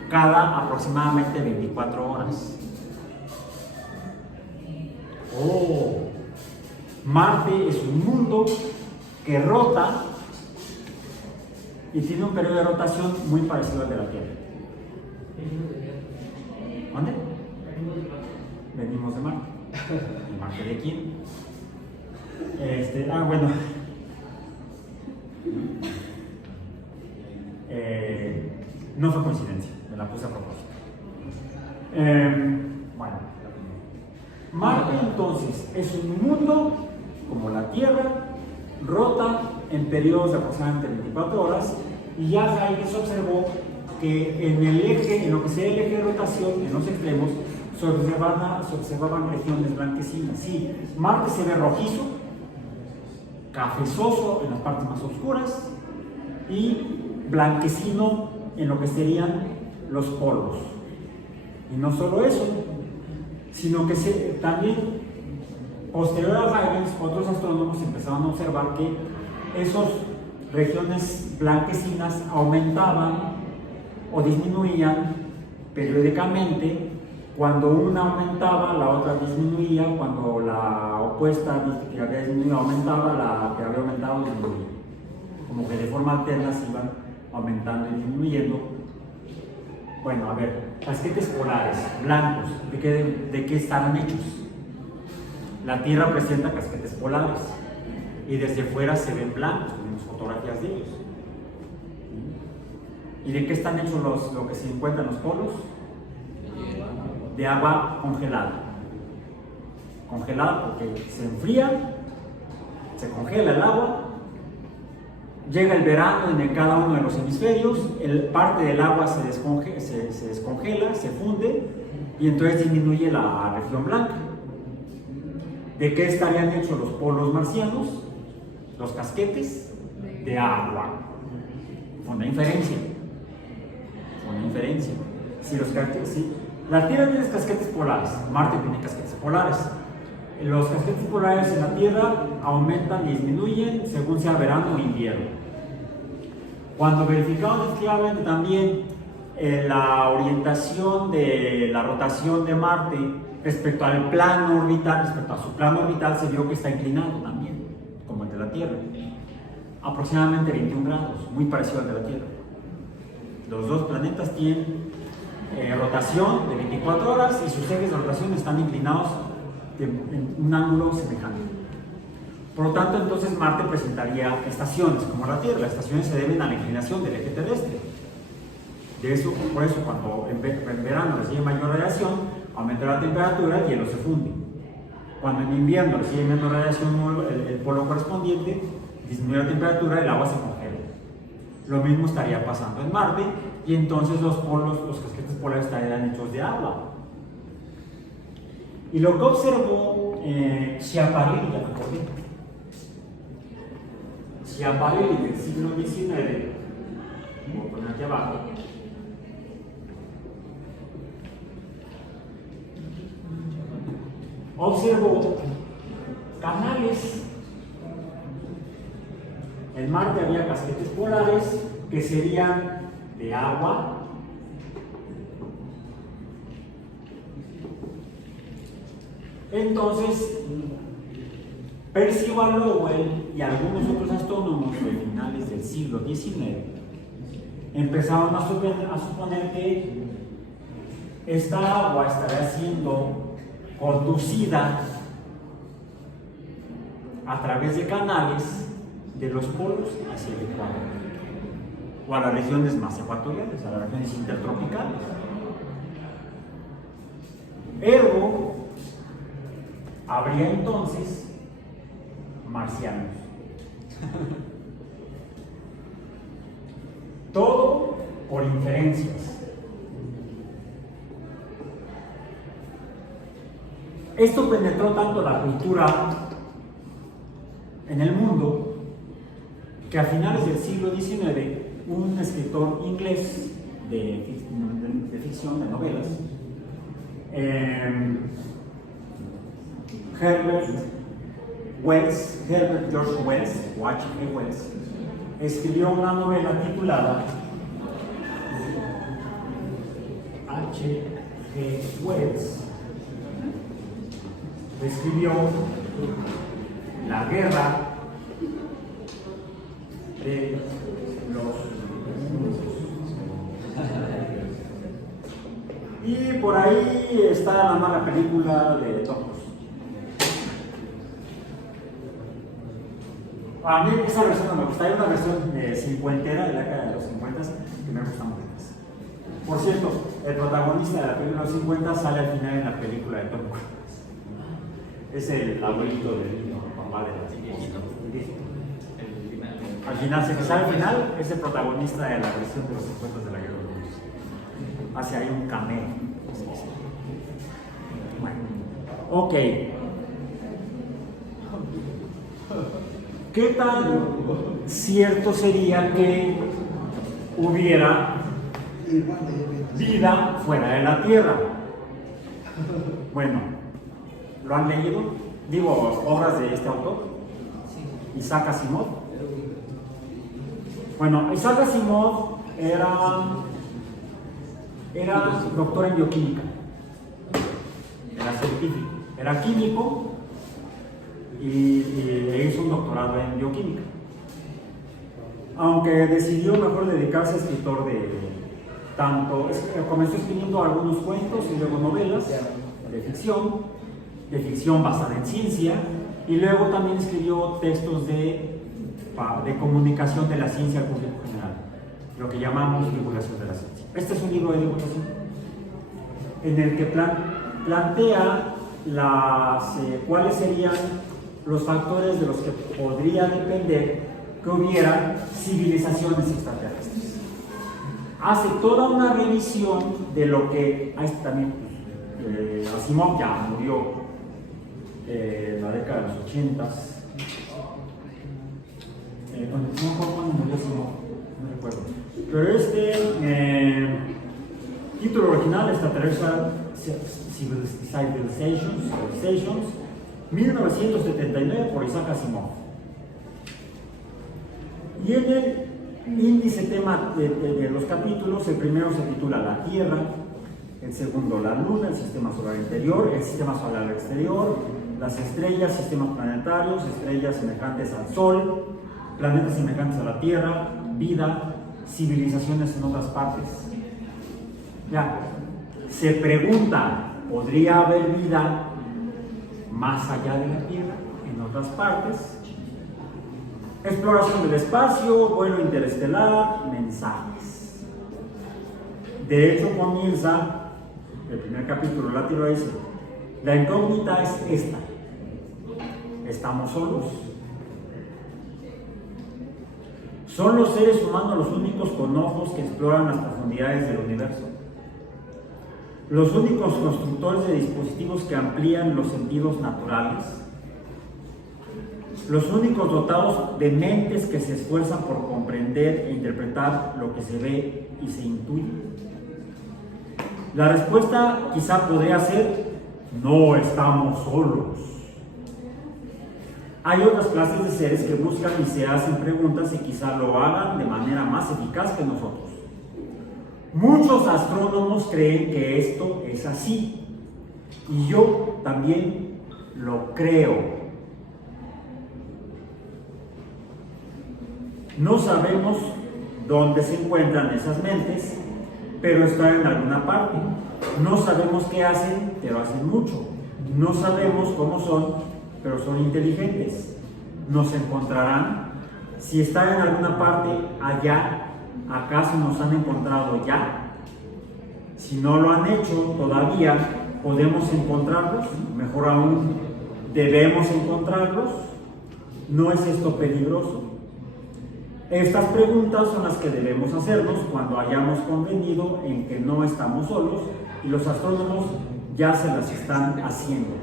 cada aproximadamente 24 horas. Marte es un mundo que rota y tiene un periodo de rotación muy parecido al de la Tierra. ¿Dónde? Venimos de Marte. ¿De Marte de quién? Bueno. No fue coincidencia, me la puse a propósito. Bueno. Marte entonces es un mundo como la Tierra, rota en periodos de aproximadamente 24 horas, y ya Huygens observó que en lo que sería el eje de rotación, en los extremos, se observaban regiones blanquecinas. Sí, Marte se ve rojizo, cafezoso en las partes más oscuras y blanquecino en lo que serían los polos. Y no solo eso, sino que también posterior a Huygens, otros astrónomos empezaron a observar que esas regiones blanquecinas aumentaban o disminuían periódicamente. Cuando una aumentaba, la otra disminuía. Cuando la opuesta que había disminuido aumentaba, la que había aumentado disminuía. Como que de forma alterna se iban aumentando y disminuyendo. Bueno, a ver, casquetes polares, blancos, ¿de qué estaban hechos? La Tierra presenta casquetes polares y desde fuera se ven blancos, tenemos fotografías de ellos. ¿Y de qué están hechos lo que se encuentra en los polos? De agua congelada. Congelada porque se enfría, se congela el agua, llega el verano en cada uno de los hemisferios, parte del agua se descongela, se funde y entonces disminuye la región blanca. ¿De qué estarían hechos los polos marcianos? Los casquetes de agua. Fue una inferencia. Si la Tierra tiene casquetes polares, Marte tiene casquetes polares. Los casquetes polares en la Tierra aumentan y disminuyen según sea verano o invierno. Cuando verificamos efectivamente también la orientación de la rotación de Marte respecto al plano orbital, respecto a su plano orbital, se vio que está inclinado también, como el de la Tierra, aproximadamente 21 grados, muy parecido al de la Tierra. Los dos planetas tienen rotación de 24 horas y sus ejes de rotación están inclinados en un ángulo semejante. Por lo tanto, entonces Marte presentaría estaciones como la Tierra. Las estaciones se deben a la inclinación del eje terrestre. Por eso, cuando en verano recibe mayor radiación, aumenta la temperatura, el hielo se funde. Cuando en invierno recibe menos radiación, el polo correspondiente, disminuye la temperatura, el agua se congela. Lo mismo estaría pasando en Marte, y entonces los casquetes polares estarían hechos de agua. Y lo que observó Schiaparelli, ya me acordé, Schiaparelli del siglo XIX, voy a poner aquí abajo, observó canales. En Marte había casquetes polares que serían de agua, entonces Percival Lowell y algunos otros astrónomos de finales del siglo XIX empezaron a suponer que esta agua estaría siendo conducida a través de canales de los polos hacia el Ecuador, o a las regiones más ecuatoriales, a las regiones intertropicales. Ergo, habría entonces marcianos. Todo por inferencias. Esto penetró tanto la cultura en el mundo que a finales del siglo XIX un escritor inglés de ficción, de novelas, Herbert George Wells, o H.G. Wells, escribió una novela titulada H.G. Wells escribió La guerra de los mundos. Y por ahí está la mala película de Tom Cruise. A mí esa versión no me gusta. Hay una versión cincuentera, de la década de los 50, que me gusta mucho más. Por cierto, el protagonista de la película de los 50 sale al final en la película de Tom Cruise. Es el abuelito del papá de la viejito. Al final, se sale al final, es el protagonista de la versión de los 50 de la Guerra de los Mundos. Hace ahí un cameo. Bueno, ok. ¿Qué tan cierto sería que hubiera vida fuera de la Tierra? Bueno, ¿lo han leído? Digo, obras de este autor, Isaac Asimov. Bueno, Isaac Asimov era doctor en bioquímica, era científico, era químico y hizo un doctorado en bioquímica. Aunque decidió mejor dedicarse a escritor comenzó escribiendo algunos cuentos y luego novelas de ficción basada en ciencia, y luego también escribió textos de comunicación de la ciencia al público general, lo que llamamos divulgación de la ciencia. Este es un libro de divulgación en el que plantea cuáles serían los factores de los que podría depender que hubiera civilizaciones extraterrestres. Hace toda una revisión de lo que también Asimov ya murió en la década de los 80s. No recuerdo cuándo murió Asimov, no recuerdo. Pero título original, Extraterrestrial Civilizations, 1979, por Isaac Asimov. Y en el índice tema de los capítulos, el primero se titula La Tierra, el segundo La Luna, el sistema solar interior, el sistema solar exterior, las estrellas, sistemas planetarios, estrellas semejantes al Sol, planetas semejantes a la Tierra, vida, civilizaciones en otras partes. Ya, se pregunta, ¿podría haber vida más allá de la Tierra, en otras partes? Exploración del espacio, vuelo interestelar, mensajes. De hecho, comienza el primer capítulo, la Tierra dice, la incógnita es esta: ¿estamos solos? ¿Son los seres humanos los únicos con ojos que exploran las profundidades del universo? ¿Los únicos constructores de dispositivos que amplían los sentidos naturales? ¿Los únicos dotados de mentes que se esfuerzan por comprender e interpretar lo que se ve y se intuye? La respuesta quizá podría ser: no estamos solos. Hay otras clases de seres que buscan y se hacen preguntas y quizá lo hagan de manera más eficaz que nosotros. Muchos astrónomos creen que esto es así, y yo también lo creo. No sabemos dónde se encuentran esas mentes, pero están en alguna parte. No sabemos qué hacen, pero hacen mucho. No sabemos cómo son, pero son inteligentes. Nos encontrarán. Si están en alguna parte allá, ¿acaso nos han encontrado ya? Si no lo han hecho todavía, ¿podemos encontrarlos? Mejor aún, ¿debemos encontrarlos? ¿No es esto peligroso? Estas preguntas son las que debemos hacernos cuando hayamos convenido en que no estamos solos y los astrónomos ya se las están haciendo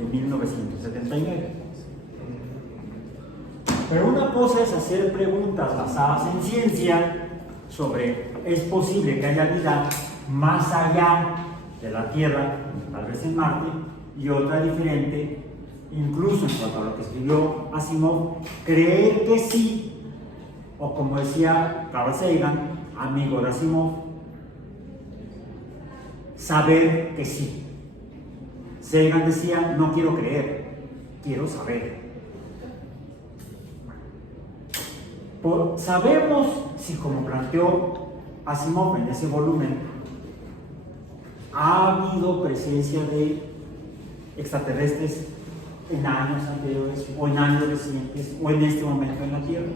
en 1979. Pero una cosa es hacer preguntas basadas en ciencia sobre ¿es posible que haya vida más allá de la Tierra, tal vez en Marte? Y otra diferente, incluso en cuanto a lo que escribió Asimov, creer que sí, o como decía Carl Sagan, amigo de Asimov, saber que sí. Sagan decía, no quiero creer, quiero saber. Sabemos si, como planteó Asimov en ese volumen, ha habido presencia de extraterrestres en años anteriores, o en años recientes, o en este momento en la Tierra.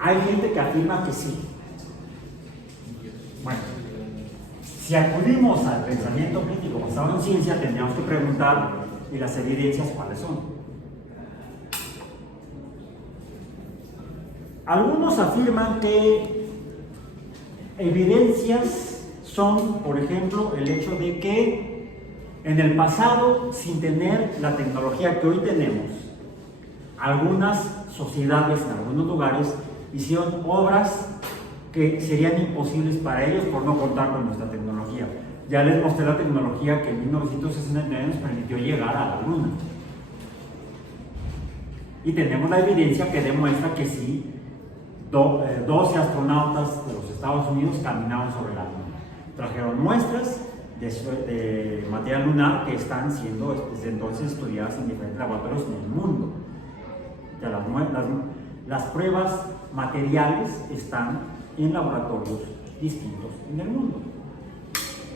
Hay gente que afirma que sí. Bueno, si acudimos al pensamiento crítico basado en ciencia, tendríamos que preguntar, ¿y las evidencias cuáles son? Algunos afirman que evidencias son, por ejemplo, el hecho de que en el pasado, sin tener la tecnología que hoy tenemos, algunas sociedades en algunos lugares hicieron obras que serían imposibles para ellos por no contar con nuestra tecnología. Ya les mostré la tecnología que en 1969 nos permitió llegar a la Luna. Y tenemos la evidencia que demuestra que sí, 12 astronautas de los Estados Unidos caminaron sobre la Luna. Trajeron muestras de material lunar que están siendo desde entonces estudiadas en diferentes laboratorios en el mundo. Ya las pruebas materiales están en laboratorios distintos en el mundo.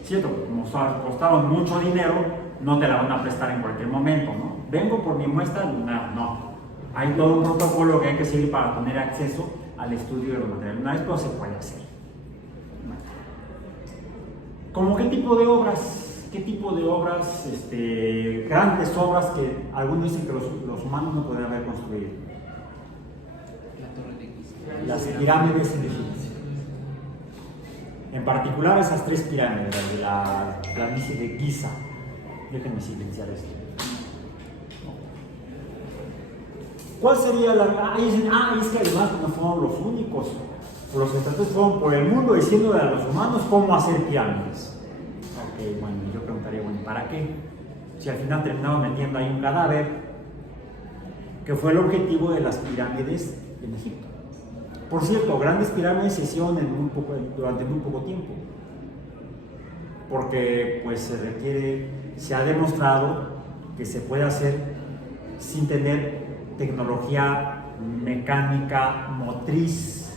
Cierto, como costaron mucho dinero, no te la van a prestar en cualquier momento, ¿no? Vengo por mi muestra lunar, no. Hay todo un protocolo que hay que seguir para tener acceso al estudio de los materiales lunares, pero se puede hacer. ¿Cómo qué tipo de obras? ¿Qué tipo de obras? Grandes obras que algunos dicen que los humanos no podrían haber construido. Las pirámides en Egipto. En particular esas 3 pirámides, de la planicie de Giza. Déjenme silenciar esto. ¿Cuál sería la...? Dicen, es que además no fueron los únicos. Los extraterrestres fueron por el mundo diciéndole a los humanos cómo hacer pirámides. Ok, bueno, yo preguntaría, bueno, ¿para qué? Si al final terminaron metiendo ahí un cadáver, que fue el objetivo de las pirámides en Egipto. Por cierto, grandes pirámides se hicieron durante muy poco tiempo, porque pues se ha demostrado que se puede hacer sin tener tecnología mecánica motriz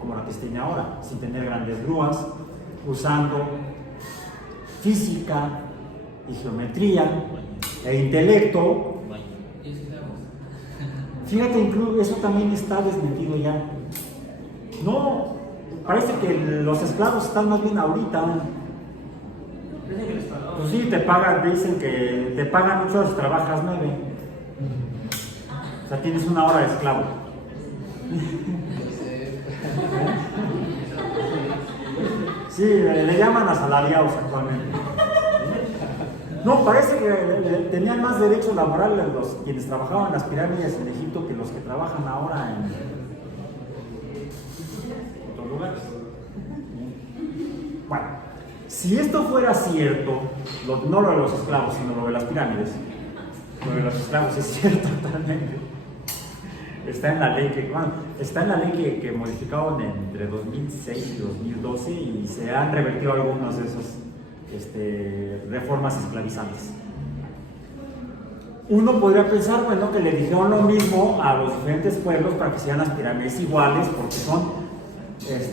como la que se tiene ahora, sin tener grandes grúas, usando física y geometría e intelecto. Fíjate, incluso eso también está desmentido ya. No, parece que los esclavos están más bien ahorita. Pues sí, te pagan, dicen que te pagan 8 horas y trabajas 9. O sea, tienes 1 hora de esclavo. Sí, le llaman asalariados actualmente. No, parece que tenían más derechos laborales quienes trabajaban en las pirámides en Egipto que los que trabajan ahora en otros lugares. Bueno, si esto fuera cierto, no lo de los esclavos, sino lo de las pirámides, lo de los esclavos es cierto totalmente. Está en la ley que modificaron entre 2006 y 2012 y se han revertido algunas de esas reformas esclavizantes. Uno podría pensar, bueno, que le dijeron lo mismo a los diferentes pueblos para que sean las pirámides iguales, porque son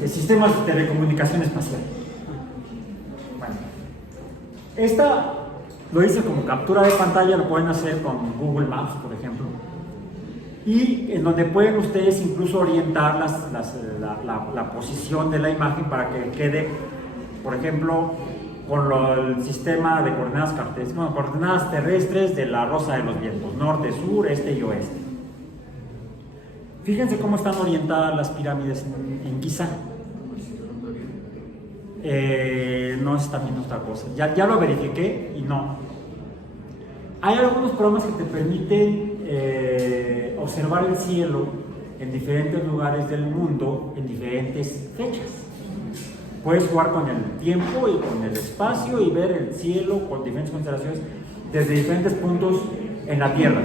sistemas de telecomunicación espacial. Bueno, esta lo hice como captura de pantalla, lo pueden hacer con Google Maps, por ejemplo, y en donde pueden ustedes incluso orientar la posición de la imagen para que quede, por ejemplo, con el sistema de coordenadas terrestres de la Rosa de los Vientos, norte, sur, este y oeste. Fíjense cómo están orientadas las pirámides en Giza. No, es también otra cosa. Ya lo verifiqué y no. Hay algunos programas que te permiten observar el cielo en diferentes lugares del mundo en diferentes fechas. Puedes jugar con el tiempo y con el espacio y ver el cielo con diferentes constelaciones desde diferentes puntos en la Tierra.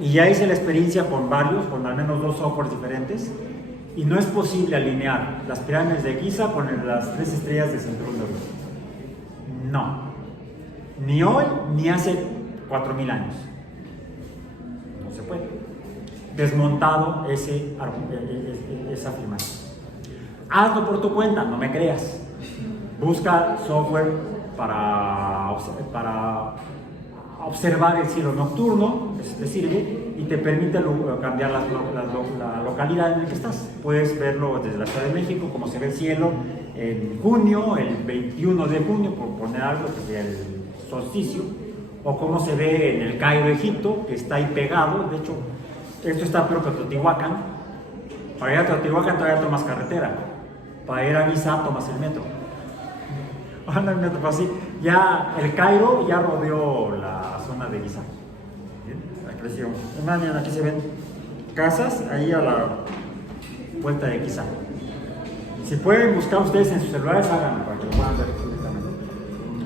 Y ya hice la experiencia con al menos 2 softwares diferentes, y no es posible alinear las pirámides de Giza con las 3 estrellas de Cinturón de Orión. No. Ni hoy, ni hace 4000 años. No se puede. Desmontado esa afirmación. Hazlo por tu cuenta, no me creas. Busca software para observar el cielo nocturno, te sirve y te permite cambiar la localidad en la que estás. Puedes verlo desde la Ciudad de México, como se ve el cielo en junio, el 21 de junio, por poner algo, que sea el solsticio, o cómo se ve en el Cairo, Egipto, que está ahí pegado. De hecho, esto está peor que Teotihuacán. Para ir a Teotihuacán todavía tomas carretera. Para ir a Giza tomas el metro. Anda el metro, así. Ya el Cairo ya rodeó la zona de Giza. Mañana aquí se ven casas ahí a la vuelta de Giza. Si pueden buscar ustedes en sus celulares, háganlo para que lo puedan ver directamente.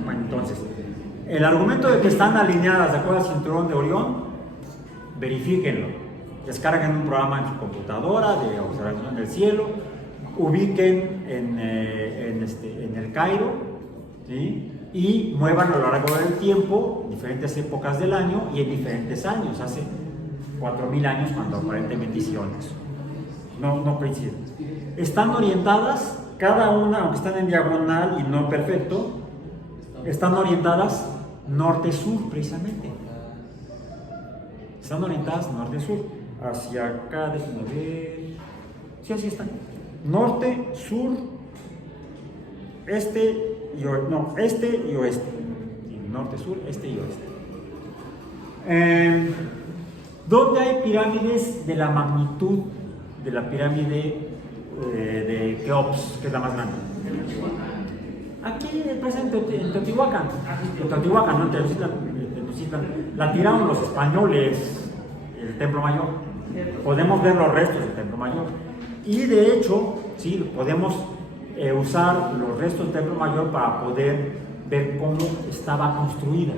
Bueno, entonces, el argumento de que están alineadas de acuerdo al cinturón de Orión, verifíquenlo. Descarguen un programa en su computadora de observación del cielo, ubiquen en el Cairo, ¿sí? Y muevan a lo largo del tiempo, en diferentes épocas del año y en diferentes años, hace 4000 años cuando aparentemente hicieron eso. No coinciden. Están orientadas, cada una, aunque están en diagonal y no perfecto, están orientadas norte-sur precisamente. Están orientadas norte-sur, hacia acá, déjenme ver. Sí, así están. Norte, sur, este y oeste. Norte, sur, este y oeste. ¿Dónde hay pirámides de la magnitud de la pirámide de Keops, que es la más grande? Aquí presente en Teotihuacán. En Teotihuacán, no en Tenochtitlan. La tiraron los españoles, el Templo Mayor. Podemos ver los restos del Templo Mayor. Y de hecho, sí, podemos usar los restos del Templo Mayor para poder ver cómo estaba construida.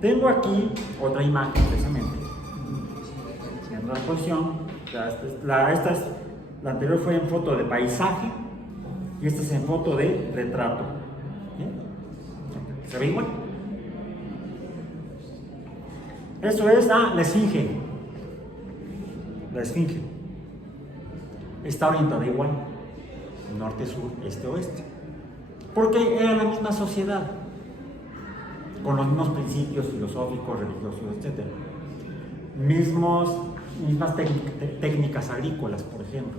Tengo aquí otra imagen precisamente, enseñando la posición. La anterior fue en foto de paisaje y esta es en foto de retrato. ¿Bien? ¿Se ve igual? Eso es la esfinge. La esfinge está orientada igual, norte, sur, este, oeste, porque era la misma sociedad, con los mismos principios filosóficos, religiosos, etc. Mismas técnicas agrícolas, por ejemplo.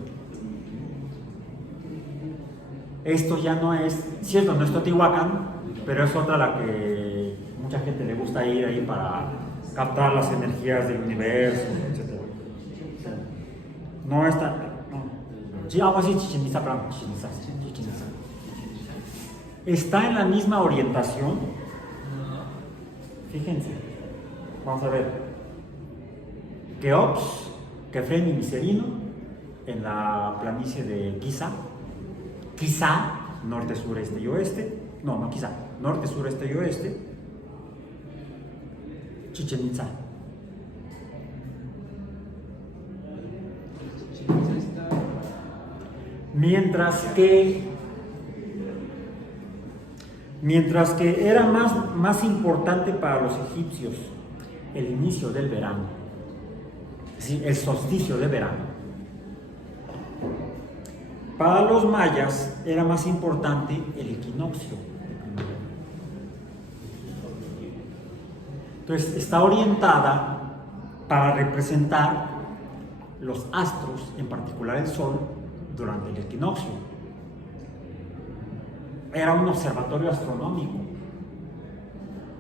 Esto ya no es, cierto, no es Teotihuacán, pero es otra a la que mucha gente le gusta ir ahí para captar las energías del universo, etc. No está, no. Sí, algo así, Chichén Itzá, perdón, Chichén Itzá. Está en la misma orientación. Fíjense, vamos a ver. Keops, Kefren y Miserino, en la planicie de Giza. Giza, norte, sur, este y oeste. No, Giza, norte, sur, este y oeste. Chichén Itzá. Mientras que era más importante para los egipcios el inicio del verano, es decir, el solsticio de verano. Para los mayas era más importante el equinoccio. Entonces está orientada para representar los astros, en particular el sol, durante el equinoccio. Era un observatorio astronómico,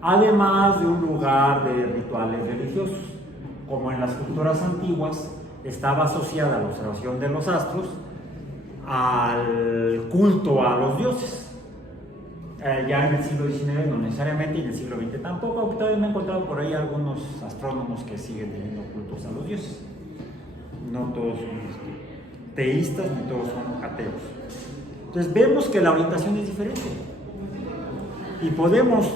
además de un lugar de rituales religiosos. Como en las culturas antiguas, estaba asociada a la observación de los astros al culto a los dioses. Ya en el siglo XIX no necesariamente, y en el siglo XX tampoco, aunque todavía me he encontrado por ahí algunos astrónomos que siguen teniendo cultos a los dioses. No todos son teístas ni todos son ateos. Entonces vemos que la orientación es diferente y podemos,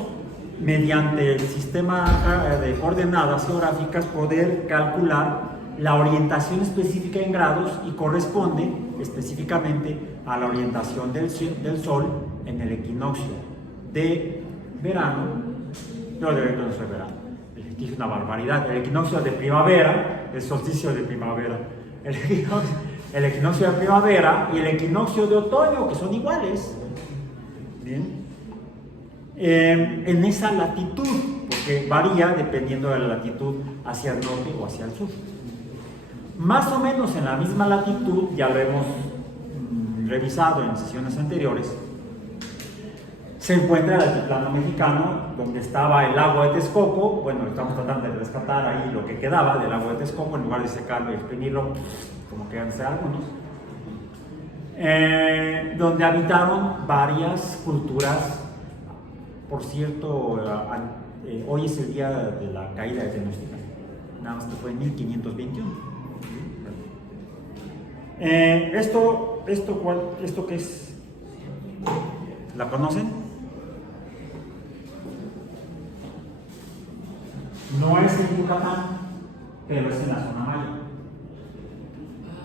mediante el sistema de coordenadas geográficas, poder calcular la orientación específica en grados y corresponde específicamente a la orientación del Sol en el equinoccio de verano. No, de verano. El equinoccio es una barbaridad. El equinoccio de primavera, el solsticio de primavera, el equinoccio de primavera y el equinoccio de otoño, que son iguales. Bien. En esa latitud, porque varía dependiendo de la latitud hacia el norte o hacia el sur. Más o menos en la misma latitud, ya lo hemos revisado en sesiones anteriores, se encuentra el altiplano mexicano, donde estaba el lago de Texcoco. Bueno, estamos tratando de rescatar ahí lo que quedaba del lago de Texcoco, en lugar de secarlo y exprimirlo, como quedan ser algunos, donde habitaron varias culturas. Por cierto, hoy es el día de la caída de Tenochtitlan, nada más que fue en 1521. ¿Esto qué es? ¿La conocen? No es en Yucatán, pero es en la zona maya.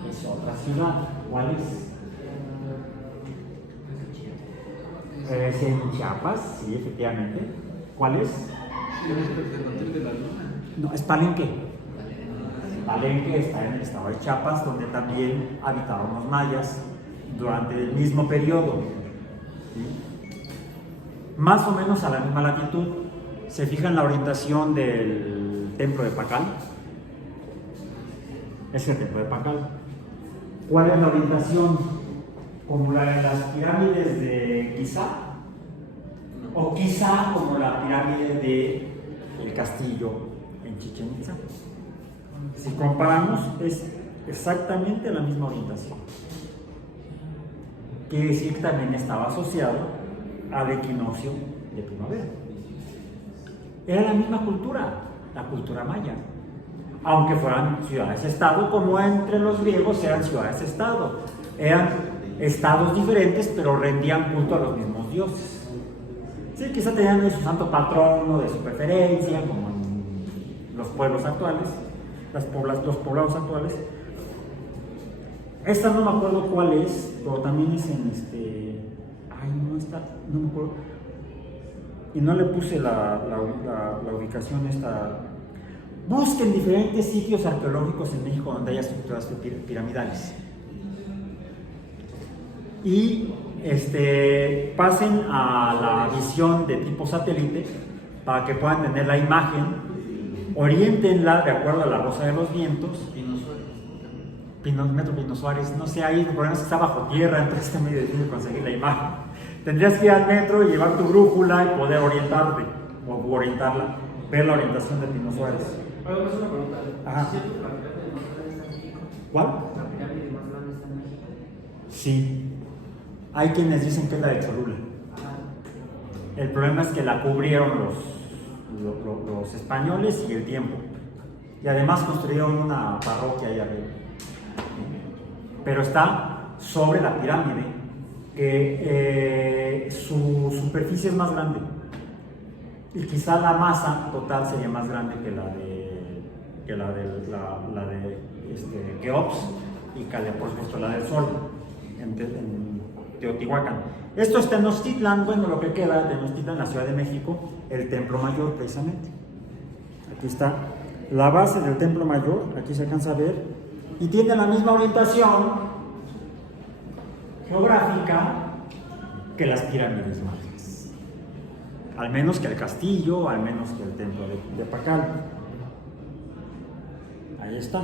Es otra ciudad. ¿Cuál es? Es en Chiapas, sí, efectivamente. ¿Cuál es? No, es Palenque. Palenque está en el estado de Chiapas, donde también habitaron los mayas durante el mismo periodo. ¿Sí? Más o menos a la misma latitud. Se fija en la orientación del templo de Pacal. Es el templo de Pacal. ¿Cuál es la orientación? ¿Como la de las pirámides de Giza? ¿O quizá como la pirámide del castillo en Chichén Itzá? Si comparamos, es exactamente la misma orientación. Quiere decir que también estaba asociado al equinoccio de primavera. Era la misma cultura, la cultura maya, aunque fueran ciudades-estado, como entre los griegos eran ciudades-estado. Eran estados diferentes, pero rendían culto a los mismos dioses. Sí, quizá tenían de su santo patrono, de su preferencia, como en los pueblos actuales, los poblados actuales. Esta no me acuerdo cuál es, pero también es en no me acuerdo. Y no le puse la ubicación esta. Busquen diferentes sitios arqueológicos en México donde haya estructuras piramidales. Y pasen a la visión de tipo satélite para que puedan tener la imagen. Oriéntenla de acuerdo a la Rosa de los Vientos. Metro Pino Suárez, no sé, ahí el problema es que está bajo tierra, entonces está medio difícil conseguir la imagen. Tendrías que ir al metro y llevar tu brújula y poder orientarte, o orientarla, ver la orientación de Pino Suárez. Pero es una pregunta. Ajá. ¿Es cierto que la pirámide más grande está en México? ¿Cuál? ¿La pirámide más grande está en México? Sí. Hay quienes dicen que es la de Cholula. Ajá. El problema es que la cubrieron los españoles y el tiempo. Y además construyeron una parroquia ahí arriba. Pero está sobre la pirámide, que su superficie es más grande. Y quizá la masa total sería más grande que la de Keops y por supuesto la del Sol. Teotihuacán. Esto es Tenochtitlan, bueno, lo que queda de Tenochtitlan en la Ciudad de México, el Templo Mayor precisamente. Aquí está la base del Templo Mayor, aquí se alcanza a ver, y tiene la misma orientación geográfica que las pirámides mayas. Al menos que el castillo, al menos que el templo de Pacal. Ahí está,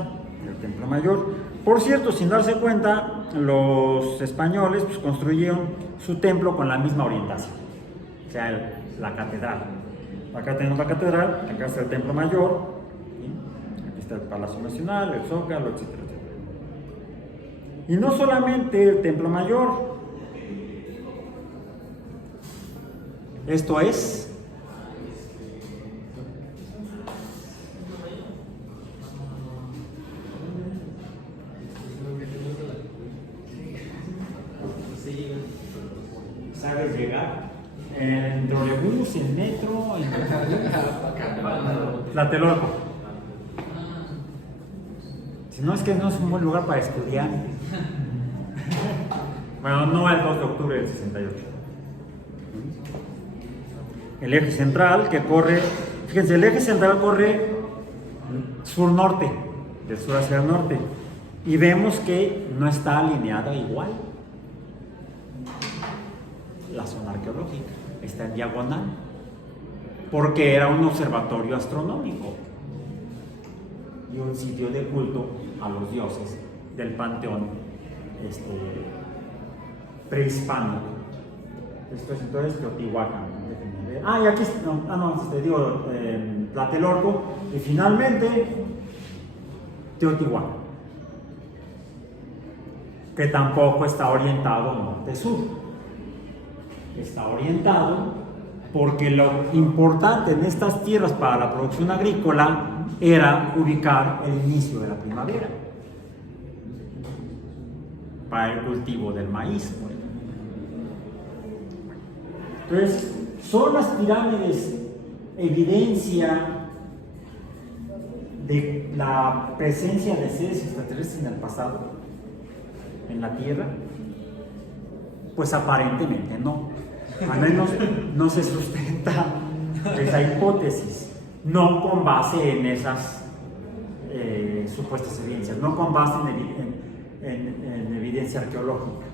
el Templo Mayor. Por cierto, sin darse cuenta, los españoles pues, construyeron su templo con la misma orientación, o sea, la catedral. Acá tenemos la catedral, acá está el Templo Mayor, ¿sí? Aquí está el Palacio Nacional, el Zócalo, etcétera, etcétera. Y no solamente el Templo Mayor, esto es ¿sabes llegar? En trolebús, en metro, en Tlatelolco. Si no, es que no es un buen lugar para estudiar. Bueno, no el 2 de octubre del 68. El eje central que corre, fíjense, el eje central corre sur-norte, de sur hacia el norte, y vemos que no está alineada igual. La zona arqueológica está en diagonal, porque era un observatorio astronómico y un sitio de culto a los dioses del panteón prehispánico. Esto es entonces Teotihuacán. Y aquí digo Tlatelolco, y finalmente Teotihuacán, que tampoco está orientado norte-sur. Está orientado porque lo importante en estas tierras para la producción agrícola era ubicar el inicio de la primavera para el cultivo del maíz. Entonces, ¿son las pirámides evidencia de la presencia de seres extraterrestres en el pasado, en la Tierra? Pues aparentemente no. Al menos no se sustenta esa hipótesis, no con base en esas supuestas evidencias, no con base en evidencia arqueológica.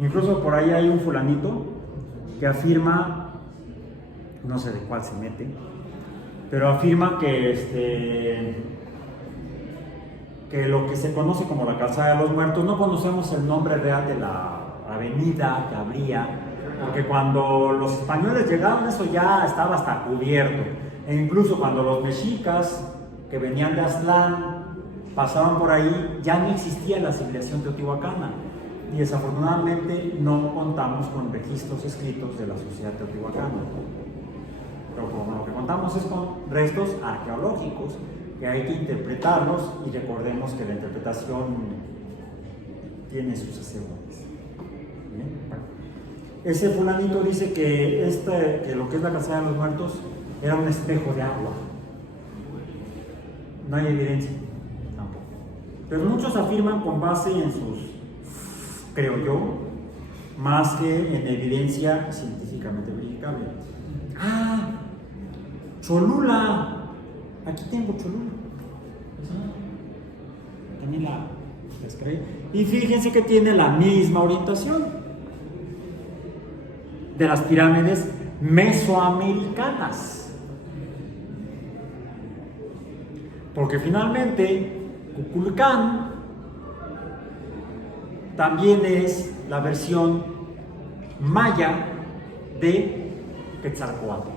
Incluso por ahí hay un fulanito que afirma, no sé de cuál se mete, pero afirma que lo que se conoce como la Calzada de los Muertos, no conocemos el nombre real de la avenida que habría, porque cuando los españoles llegaron eso ya estaba hasta cubierto, e incluso cuando los mexicas que venían de Aztlán pasaban por ahí, ya no existía la civilización teotihuacana, y desafortunadamente no contamos con registros escritos de la sociedad teotihuacana, pero como lo que contamos es con restos arqueológicos que hay que interpretarlos, y recordemos que la interpretación tiene sus asegúnes. Ese fulanito dice que lo que es la Calzada de los Muertos era un espejo de agua. No hay evidencia tampoco, pero muchos afirman con base en sus, creo yo, más que en evidencia científicamente verificable. Cholula, aquí tengo Cholula, también la descargué, y fíjense que tiene la misma orientación de las pirámides mesoamericanas, porque finalmente Kukulcán también es la versión maya de Quetzalcóatl.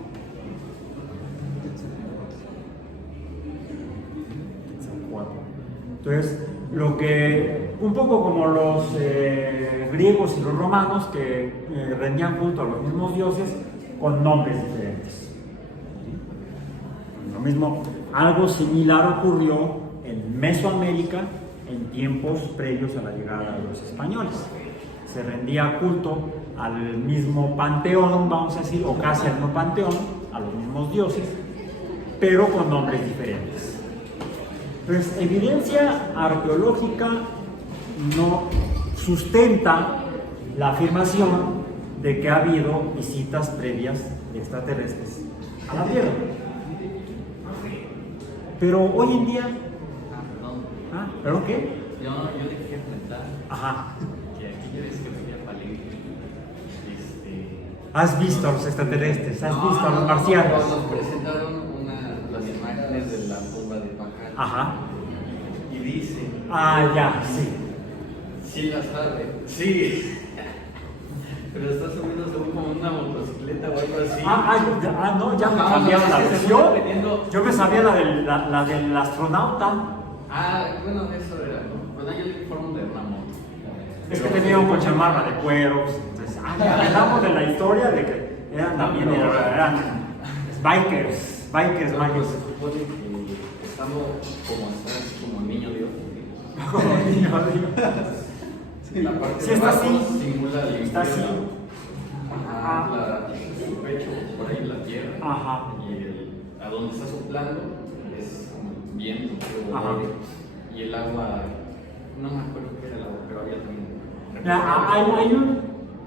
Entonces, un poco como los griegos y los romanos que rendían culto a los mismos dioses con nombres diferentes. Lo mismo, algo similar ocurrió en Mesoamérica en tiempos previos a la llegada de los españoles. Se rendía culto al mismo panteón, vamos a decir, o casi al mismo panteón, a los mismos dioses, pero con nombres diferentes. Entonces, evidencia arqueológica no sustenta la afirmación de que ha habido visitas previas de extraterrestres a la Tierra. Pero hoy en día, Perdón. ¿pero qué? Yo dije comentar Ajá. que aquí ya ves que venía Palín. ¿Has visto a los extraterrestres? ¿Has No, visto a los no, marcianos? Nos presentaron las imágenes de la tumba de Pacal. Ajá. Y dice. Ya, sí. Sí la sabe. Sí. Pero está subiendo según como una motocicleta o algo así. No, ya me No, cambiaron la es que se versión. está vendiendo. Yo me sabía la del astronauta. Bueno, eso era, ¿no? Bueno, yo le informo de una moto. Es que tenía un coche marra de cuero. Pues, entonces, ya hablamos de la historia de que eran también eran bikers Pero, mágicos. se supone que estando como estás, como niño Dios. Como niño, digo. Sí, la parte Sí, de está abajo así. simula el Está así. infierno. Su pecho, por ahí la tierra. Ajá. Y a donde está soplando es como viento. Ajá. Y el agua, no me acuerdo qué era el agua, pero había también.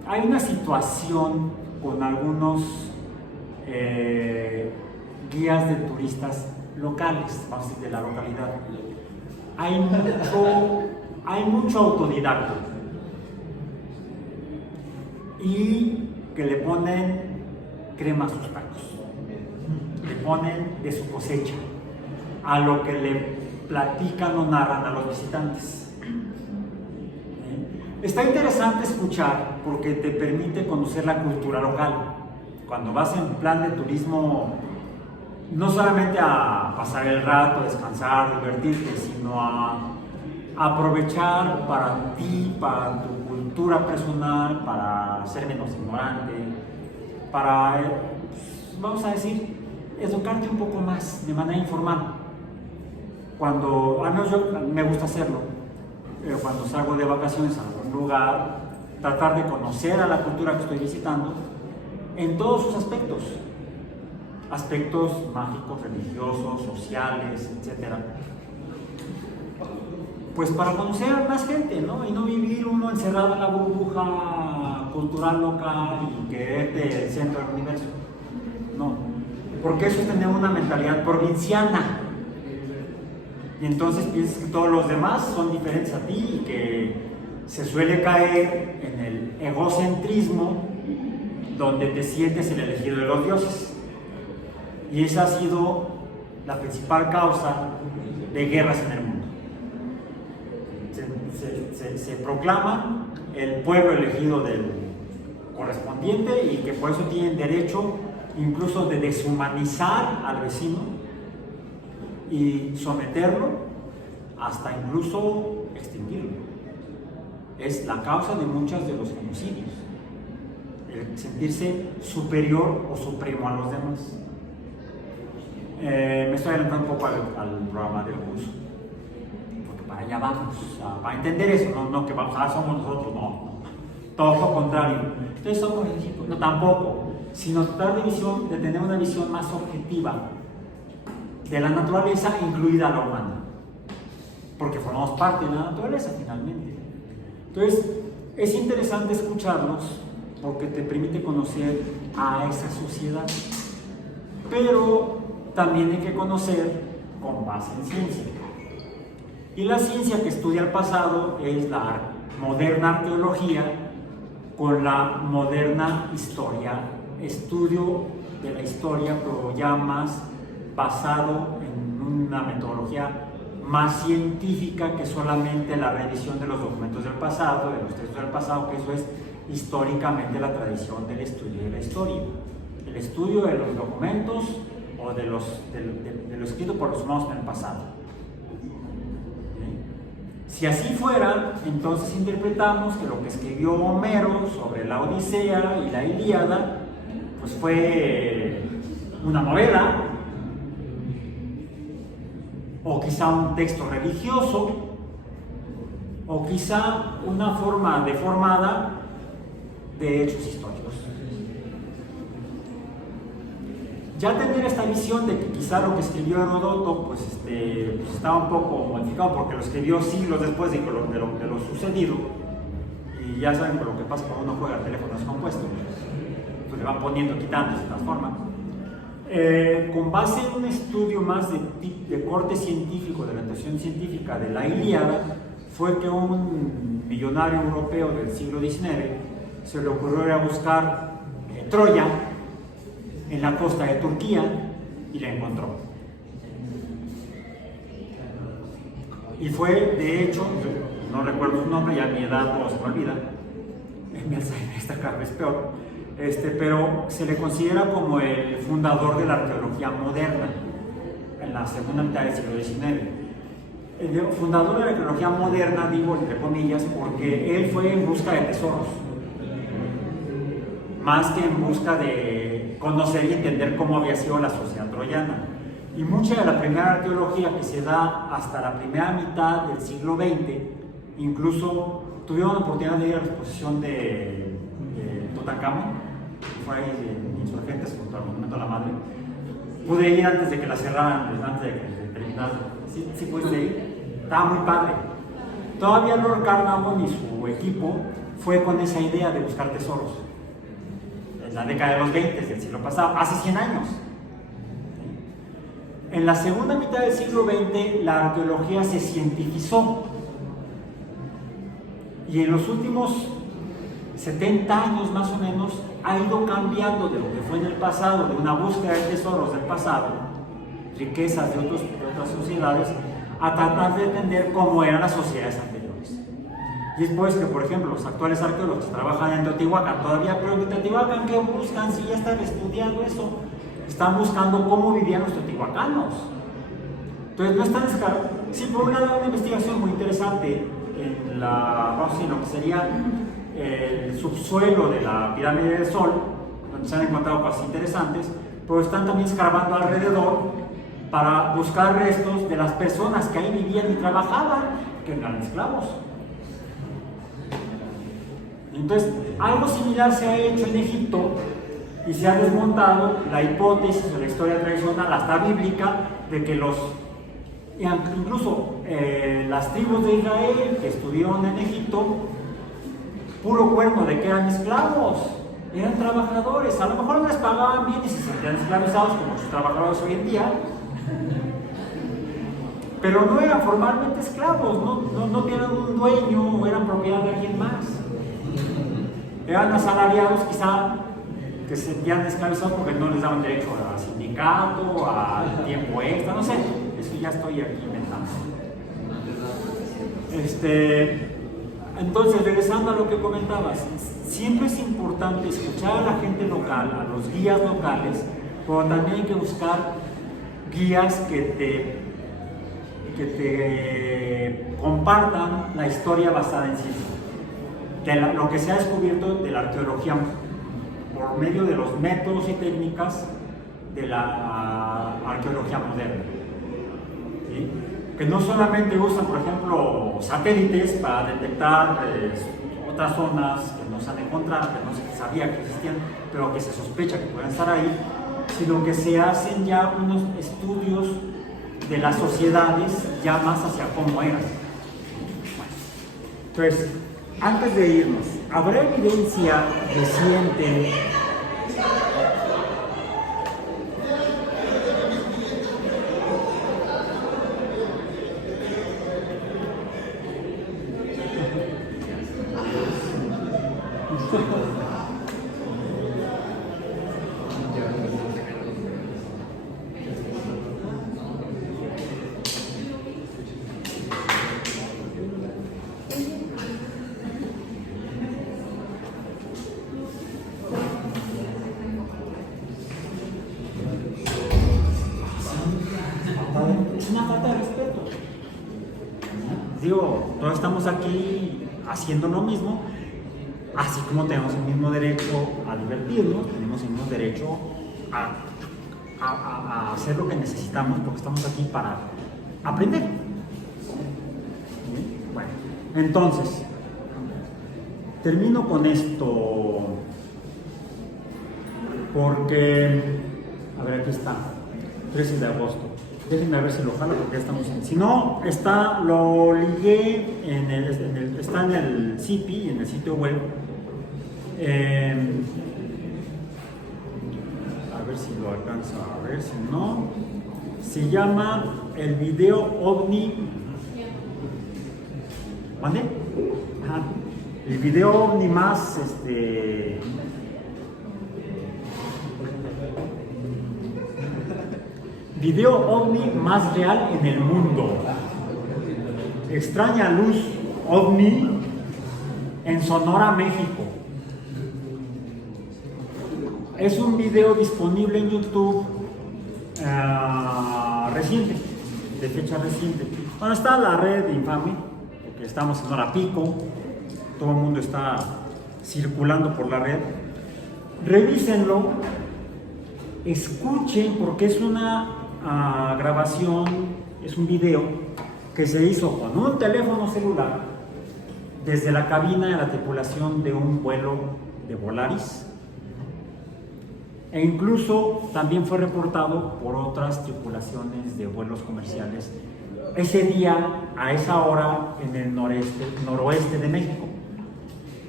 Hay una situación con algunos guías de turistas locales, vamos a decir, de la localidad. Hay mucho autodidacta y que le ponen crema a sus tacos, le ponen de su cosecha a lo que le platican o narran a los visitantes. Está interesante escuchar porque te permite conocer la cultura local. Cuando vas en plan de turismo, no solamente a pasar el rato, descansar, divertirte, sino a aprovechar para ti, para tu cultura personal, para ser menos ignorante, para, vamos a decir, educarte un poco más de manera informal. Cuando, al menos yo me gusta hacerlo, cuando salgo de vacaciones a algún lugar, tratar de conocer a la cultura que estoy visitando en todos sus aspectos, aspectos mágicos, religiosos, sociales, etc. Pues para conocer a más gente, ¿no? Y no vivir uno encerrado en la burbuja cultural local y creerte el centro del universo. No, porque eso es tener una mentalidad provinciana. Y entonces piensas que todos los demás son diferentes a ti y que se suele caer en el egocentrismo donde te sientes el elegido de los dioses. Y esa ha sido la principal causa de guerras en el mundo. Se proclama el pueblo elegido del correspondiente y que por eso tienen derecho incluso de deshumanizar al vecino y someterlo hasta incluso extinguirlo. Es la causa de muchos de los genocidios, el sentirse superior o supremo a los demás. Me estoy adelantando un poco al programa del curso, porque para allá vamos, para entender eso, no que vamos, somos nosotros, no, todo lo contrario. Entonces somos Egipto, no tampoco, sino tratar de tener una visión más objetiva de la naturaleza, incluida la humana, porque formamos parte de la naturaleza finalmente. Entonces es interesante escucharlos porque te permite conocer a esa sociedad, pero también hay que conocer con base en ciencia. Y la ciencia que estudia el pasado es la moderna arqueología con la moderna historia, estudio de la historia, pero ya más basado en una metodología más científica que solamente la revisión de los documentos del pasado, de los textos del pasado, que eso es históricamente la tradición del estudio de la historia, el estudio de los documentos o de lo escrito por los humanos en el pasado. Si así fuera, entonces interpretamos que lo que escribió Homero sobre la Odisea y la Ilíada pues fue una novela o quizá un texto religioso o quizá una forma deformada de hechos históricos. Ya tener esta visión de que quizá lo que escribió Heródoto pues estaba un poco modificado porque lo escribió siglos después de lo sucedido, Y ya saben por lo que pasa cuando uno juega teléfonos compuestos, pues le van poniendo, quitando, se transforma. Con base en un estudio más de corte científico, de orientación científica de la Ilíada, fue que un millonario europeo del siglo XIX se le ocurrió ir a buscar Troya en la costa de Turquía y la encontró. Y fue, de hecho, no recuerdo su nombre, ya a mi edad todo se me olvida, mi Alzheimer está cada vez peor, pero se le considera como el fundador de la arqueología moderna en la segunda mitad del siglo XIX. El fundador de la arqueología moderna, digo entre comillas, porque él fue en busca de tesoros, más que en busca de conocer y entender cómo había sido la sociedad troyana. Y mucha de la primera arqueología que se da hasta la primera mitad del siglo XX, incluso tuvieron la oportunidad de ir a la exposición de Tutankamón, que fue ahí en Insurgentes junto al Monumento a la Madre. Pude ir antes de que la cerraran, antes de que terminara. Sí pude ir. Estaba muy padre. Todavía Lord Carnarvon y su equipo fue con esa idea de buscar tesoros. En la década de los 20 del siglo pasado, hace 100 años. En la segunda mitad del siglo XX la arqueología se cientificó y en los últimos 70 años más o menos ha ido cambiando de lo que fue en el pasado, de una búsqueda de tesoros del pasado, riquezas de otras sociedades, a tratar de entender cómo eran las sociedades anteriores. Y es por eso que, por ejemplo, los actuales arqueólogos que trabajan en Teotihuacán todavía, pero en Teotihuacán, ¿qué buscan si ya están estudiando eso? Están buscando cómo vivían los teotihuacanos. Entonces no están descartando. Sí, por una investigación muy interesante en lo que sería el subsuelo de la pirámide del Sol, donde se han encontrado cosas interesantes, pero están también escarbando alrededor para buscar restos de las personas que ahí vivían y trabajaban, que eran esclavos. Entonces, algo similar se ha hecho en Egipto y se ha desmontado la hipótesis de la historia tradicional, hasta bíblica, de que incluso las tribus de Israel que estuvieron en Egipto, puro cuerno de que eran esclavos, eran trabajadores, a lo mejor no les pagaban bien y se sentían esclavizados como sus trabajadores hoy en día, pero no eran formalmente esclavos, no tenían un dueño o eran propiedad de alguien más. Eran asalariados quizá que se sentían esclavizados porque no les daban derecho al sindicato, al tiempo extra, no sé, eso ya estoy aquí inventando. Entonces, regresando a lo que comentabas, siempre es importante escuchar a la gente local, a los guías locales, pero también hay que buscar guías que te compartan la historia basada en ciencia, de lo que se ha descubierto de la arqueología por medio de los métodos y técnicas de la arqueología moderna. ¿Sí? Que no solamente usan, por ejemplo, satélites para detectar otras zonas que no se han encontrado, que no se sabía que existían, pero que se sospecha que pueden estar ahí, sino que se hacen ya unos estudios de las sociedades ya más hacia cómo eran. Entonces, antes de irnos, ¿habrá evidencia reciente todos estamos aquí haciendo lo mismo, así como tenemos el mismo derecho a divertirnos, tenemos el mismo derecho a hacer lo que necesitamos porque estamos aquí para aprender. Bueno, entonces, termino con esto porque, a ver, aquí está, 13 de agosto. Déjenme ver si lo jalo porque ya estamos en... Si no, lo ligué está en el CIPI, en el sitio web. A ver si lo alcanza a ver, si no. Se llama el video OVNI. ¿Mande? Ajá. El video OVNI más video OVNI más real en el mundo. Extraña luz OVNI en Sonora, México. Es un video disponible en YouTube reciente, de fecha reciente. Bueno, está la red infame, porque estamos en hora pico, todo el mundo está circulando por la red. Revísenlo, escuchen, porque es una grabación, es un video que se hizo con un teléfono celular desde la cabina de la tripulación de un vuelo de Volaris, e incluso también fue reportado por otras tripulaciones de vuelos comerciales ese día, a esa hora, en el noroeste de México,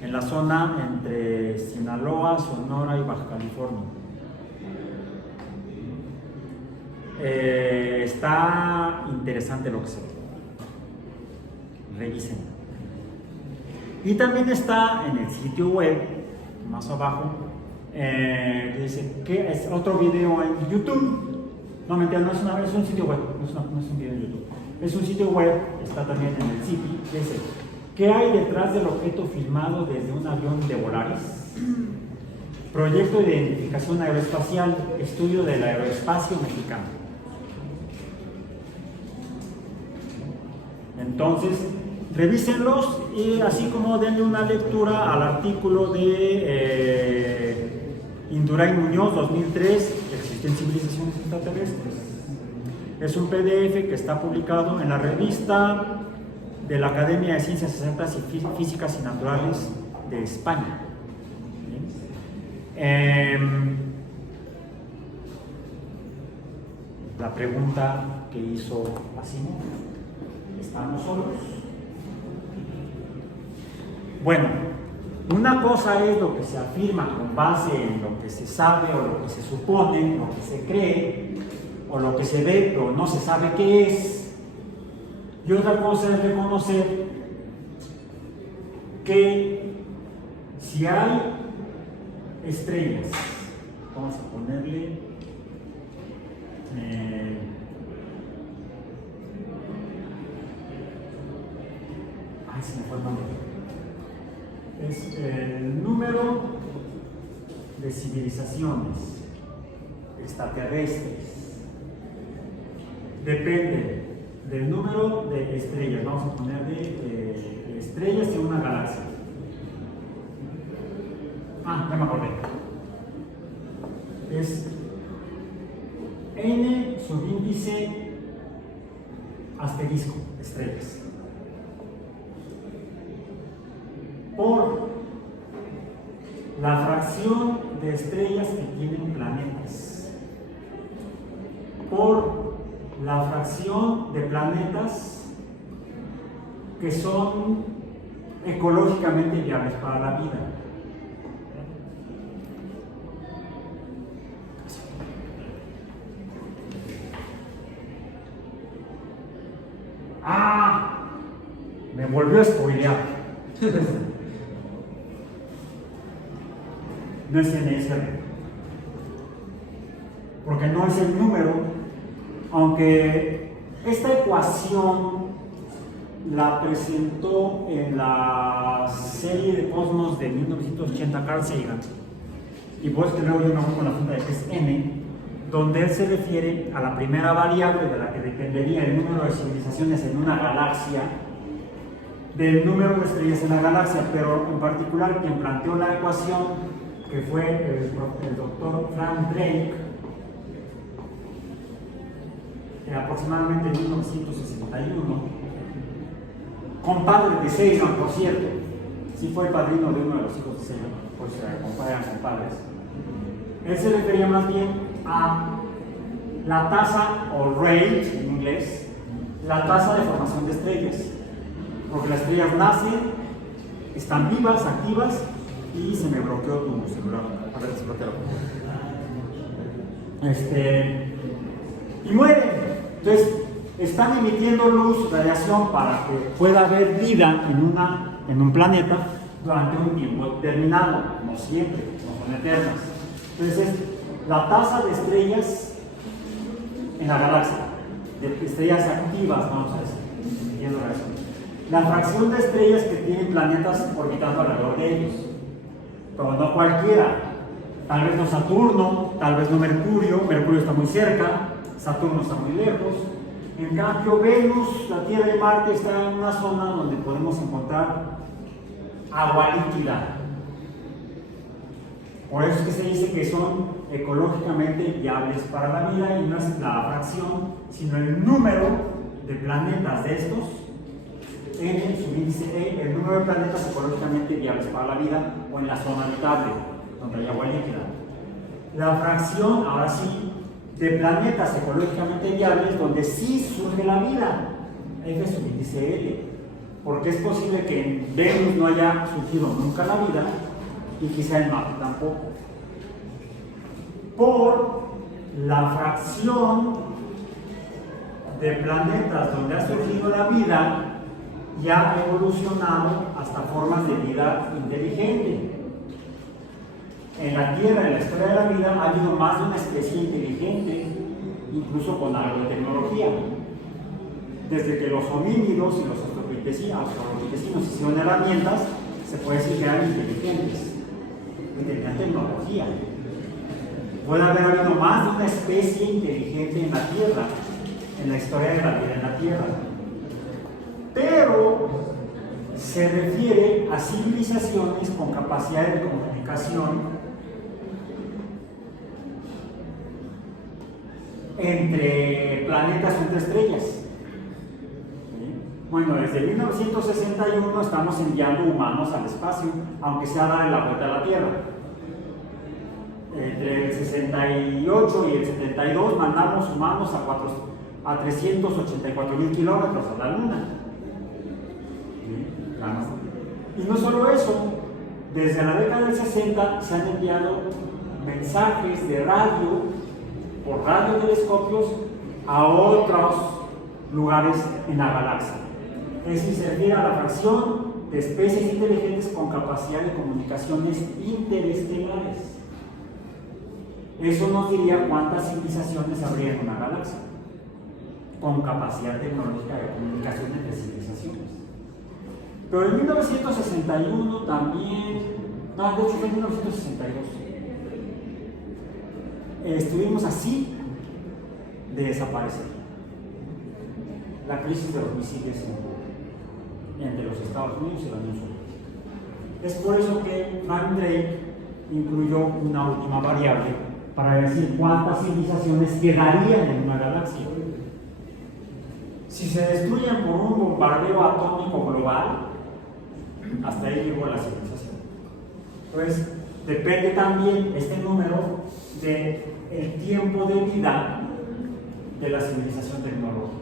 en la zona entre Sinaloa, Sonora y Baja California. Está interesante lo que se ve. Revisen. Y también está en el sitio web, más abajo, que dice que es otro video en YouTube. No, mentira, no es un sitio web, no es un video en YouTube. Es un sitio web, está también en el CIPI. Dice: ¿qué hay detrás del objeto filmado desde un avión de Volaris? Proyecto de identificación aeroespacial, estudio del aeroespacio mexicano. Entonces, revísenlos y así como denle una lectura al artículo de Indurain Muñoz, 2003, ¿existen civilizaciones extraterrestres? Es un PDF que está publicado en la revista de la Academia de Ciencias Exactas y Físicas y Naturales de España. La pregunta que hizo Asimov: ¿estamos solos? Bueno, una cosa es lo que se afirma con base en lo que se sabe o lo que se supone, lo que se cree o lo que se ve pero no se sabe qué es, y otra cosa es reconocer que si hay estrellas, vamos a ponerle se me fue el nombre. Es el número de civilizaciones extraterrestres. Depende del número de estrellas. Vamos a poner de estrellas en una galaxia. Ya me acordé. Es n subíndice asterisco estrellas por la fracción de estrellas que tienen planetas, por la fracción de planetas que son ecológicamente viables para la vida. Me volvió a spoilear. No es NSR, porque no es el número, aunque esta ecuación la presentó en la serie de Cosmos de 1980 Carl Sagan, y pues que luego yo me voy con la punta de que es n, donde él se refiere a la primera variable de la que dependería el número de civilizaciones en una galaxia del número de estrellas en la galaxia, pero en particular quien planteó la ecuación, que fue el doctor Frank Drake, aproximadamente en 1961, compadre de Sagan, por cierto. Sí fue el padrino de uno de los hijos de Sagan, pues eran compadres. Él se refería más bien a la tasa, o rate en inglés, la tasa de formación de estrellas. Porque las estrellas nacen, están vivas, activas, y se me bloqueó tu celular. A ver, desbloquealo. Y mueren. Entonces, están emitiendo luz, radiación, para que pueda haber vida en un planeta durante un tiempo determinado, no siempre, no son eternas. Entonces, la tasa de estrellas en la galaxia, de estrellas activas, vamos a decir, emitiendo radiación. La fracción de estrellas que tienen planetas orbitando alrededor de ellos, pero no cualquiera. Tal vez no Saturno, tal vez no Mercurio. Mercurio está muy cerca, Saturno está muy lejos. En cambio, Venus, la Tierra y Marte están en una zona donde podemos encontrar agua líquida. Por eso es que se dice que son ecológicamente viables para la vida, y no es la fracción, sino el número de planetas de estos en su índice E, el número de planetas ecológicamente viables para la vida o en la zona habitable, donde hay agua líquida. La fracción, ahora sí, de planetas ecológicamente viables donde sí surge la vida, ese es su índice L, porque es posible que en Venus no haya surgido nunca la vida y quizá en Marte tampoco. Por la fracción de planetas donde ha surgido la vida, ya ha evolucionado hasta formas de vida inteligente. En la Tierra, en la historia de la vida, ha habido más de una especie inteligente, incluso con algo de tecnología. Desde que los homínidos y los australopitecinos hicieron herramientas, se puede decir que eran inteligentes y tenían tecnología. Puede haber habido más de una especie inteligente en la Tierra, en la historia de la vida en la Tierra. Pero se refiere a civilizaciones con capacidad de comunicación entre planetas o entre estrellas. Bueno, desde 1961 estamos enviando humanos al espacio, aunque sea darle la vuelta a la Tierra. Entre el 68 y el 72 mandamos humanos a 384,000 kilómetros a la Luna. Y no solo eso, desde la década del 60 se han enviado mensajes de radio, por radiotelescopios, a otros lugares en la galaxia. Es decir, se refiere a la fracción de especies inteligentes con capacidad de comunicaciones interestelares. Eso nos diría cuántas civilizaciones habría en una galaxia, con capacidad tecnológica de comunicación entre civilizaciones. Pero en 1961 también, no, de hecho fue en 1962, estuvimos así de desaparecer. La crisis de los misiles entre los Estados Unidos y la Unión Soviética. Es por eso que Frank Drake incluyó una última variable para decir cuántas civilizaciones quedarían en una galaxia. Si se destruyen por un bombardeo atómico global, hasta ahí llegó la civilización. Entonces, depende también este número del tiempo de vida de la civilización tecnológica.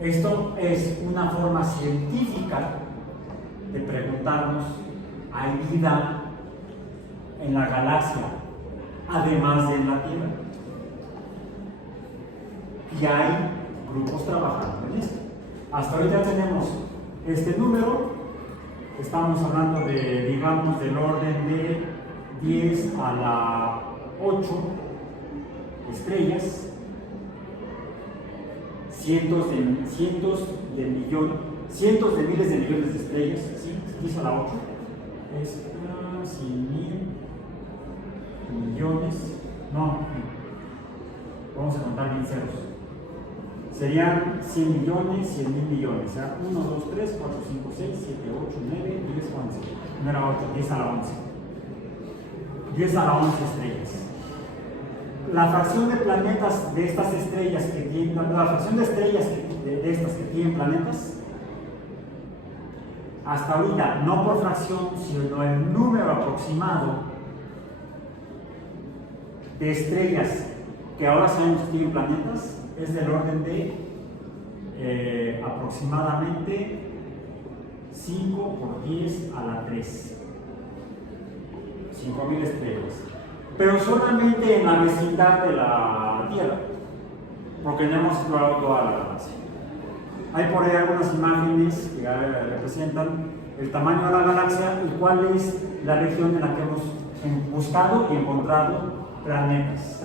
Esto es una forma científica de preguntarnos, ¿hay vida en la galaxia además de en la Tierra? Y hay grupos trabajando en esto. Hasta ahorita tenemos este número, estamos hablando de, digamos, del orden de 10 a la 8 estrellas, cientos de miles de millones de estrellas, ¿sí? 10 a la 8 es 100,000 millones, no, vamos a contar bien ceros. Serían 100 millones, 100,000 millones. O sea, 1, 2, 3, 4, 5, 6, 7, 8, 9, 10, 11. No era 8, 10 a la 11. 10 a la 11 estrellas. La fracción de planetas de estas estrellas que tienen, la fracción de estrellas de estas que tienen planetas hasta ahorita, no por fracción, sino el número aproximado de estrellas que ahora sabemos que tienen planetas es del orden de aproximadamente 5 por 10 a la 3. 5.000 estrellas. Pero solamente en la vecindad de la Tierra, porque no hemos explorado toda la galaxia. Hay por ahí algunas imágenes que representan el tamaño de la galaxia y cuál es la región en la que hemos buscado y encontrado planetas.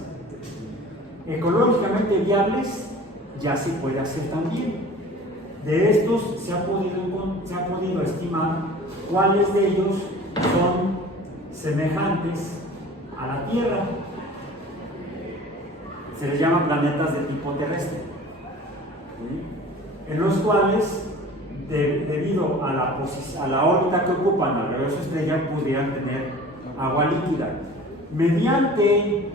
Ecológicamente viables ya se puede hacer también. De estos se ha podido estimar cuáles de ellos son semejantes a la Tierra. Se les llama planetas de tipo terrestre, ¿sí? En los cuales, debido a la órbita que ocupan alrededor de su estrella, pudieran tener agua líquida. Mediante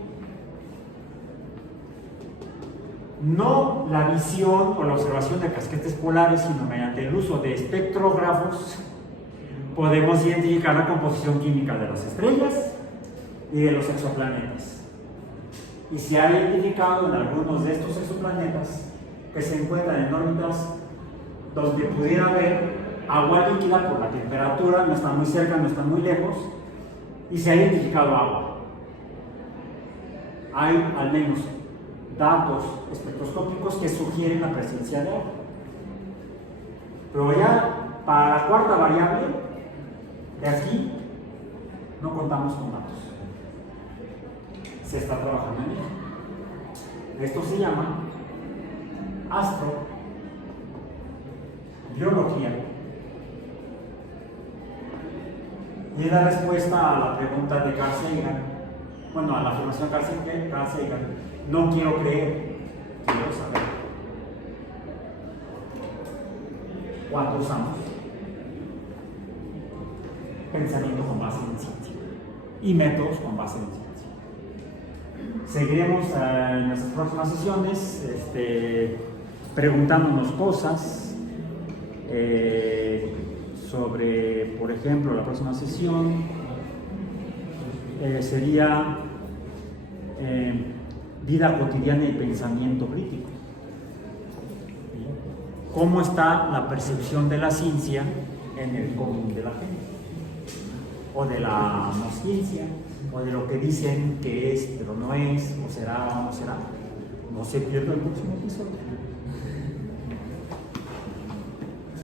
no la visión o la observación de casquetes polares, sino mediante el uso de espectrógrafos, podemos identificar la composición química de las estrellas y de los exoplanetas. Y se ha identificado en algunos de estos exoplanetas que se encuentran en órbitas donde pudiera haber agua líquida por la temperatura, no están muy cerca, no están muy lejos, y se ha identificado agua. Hay al menos datos espectroscópicos que sugieren la presencia de agua. Pero ya para la cuarta variable, de aquí no contamos con datos. Se está trabajando en ello. Esto se llama astrobiología. Y es la respuesta a la pregunta de Carl Sagan, bueno, a la afirmación de Carl Sagan: no quiero creer, quiero saber. ¿Cuánto usamos? Pensamiento con base en ciencia y métodos con base en ciencia. Seguiremos en nuestras próximas sesiones preguntándonos cosas sobre, por ejemplo, la próxima sesión sería vida cotidiana y pensamiento crítico. ¿Cómo está la percepción de la ciencia en el común de la gente? O de la no ciencia, o de lo que dicen que es, pero no es, o será o no será. No se pierda el próximo episodio.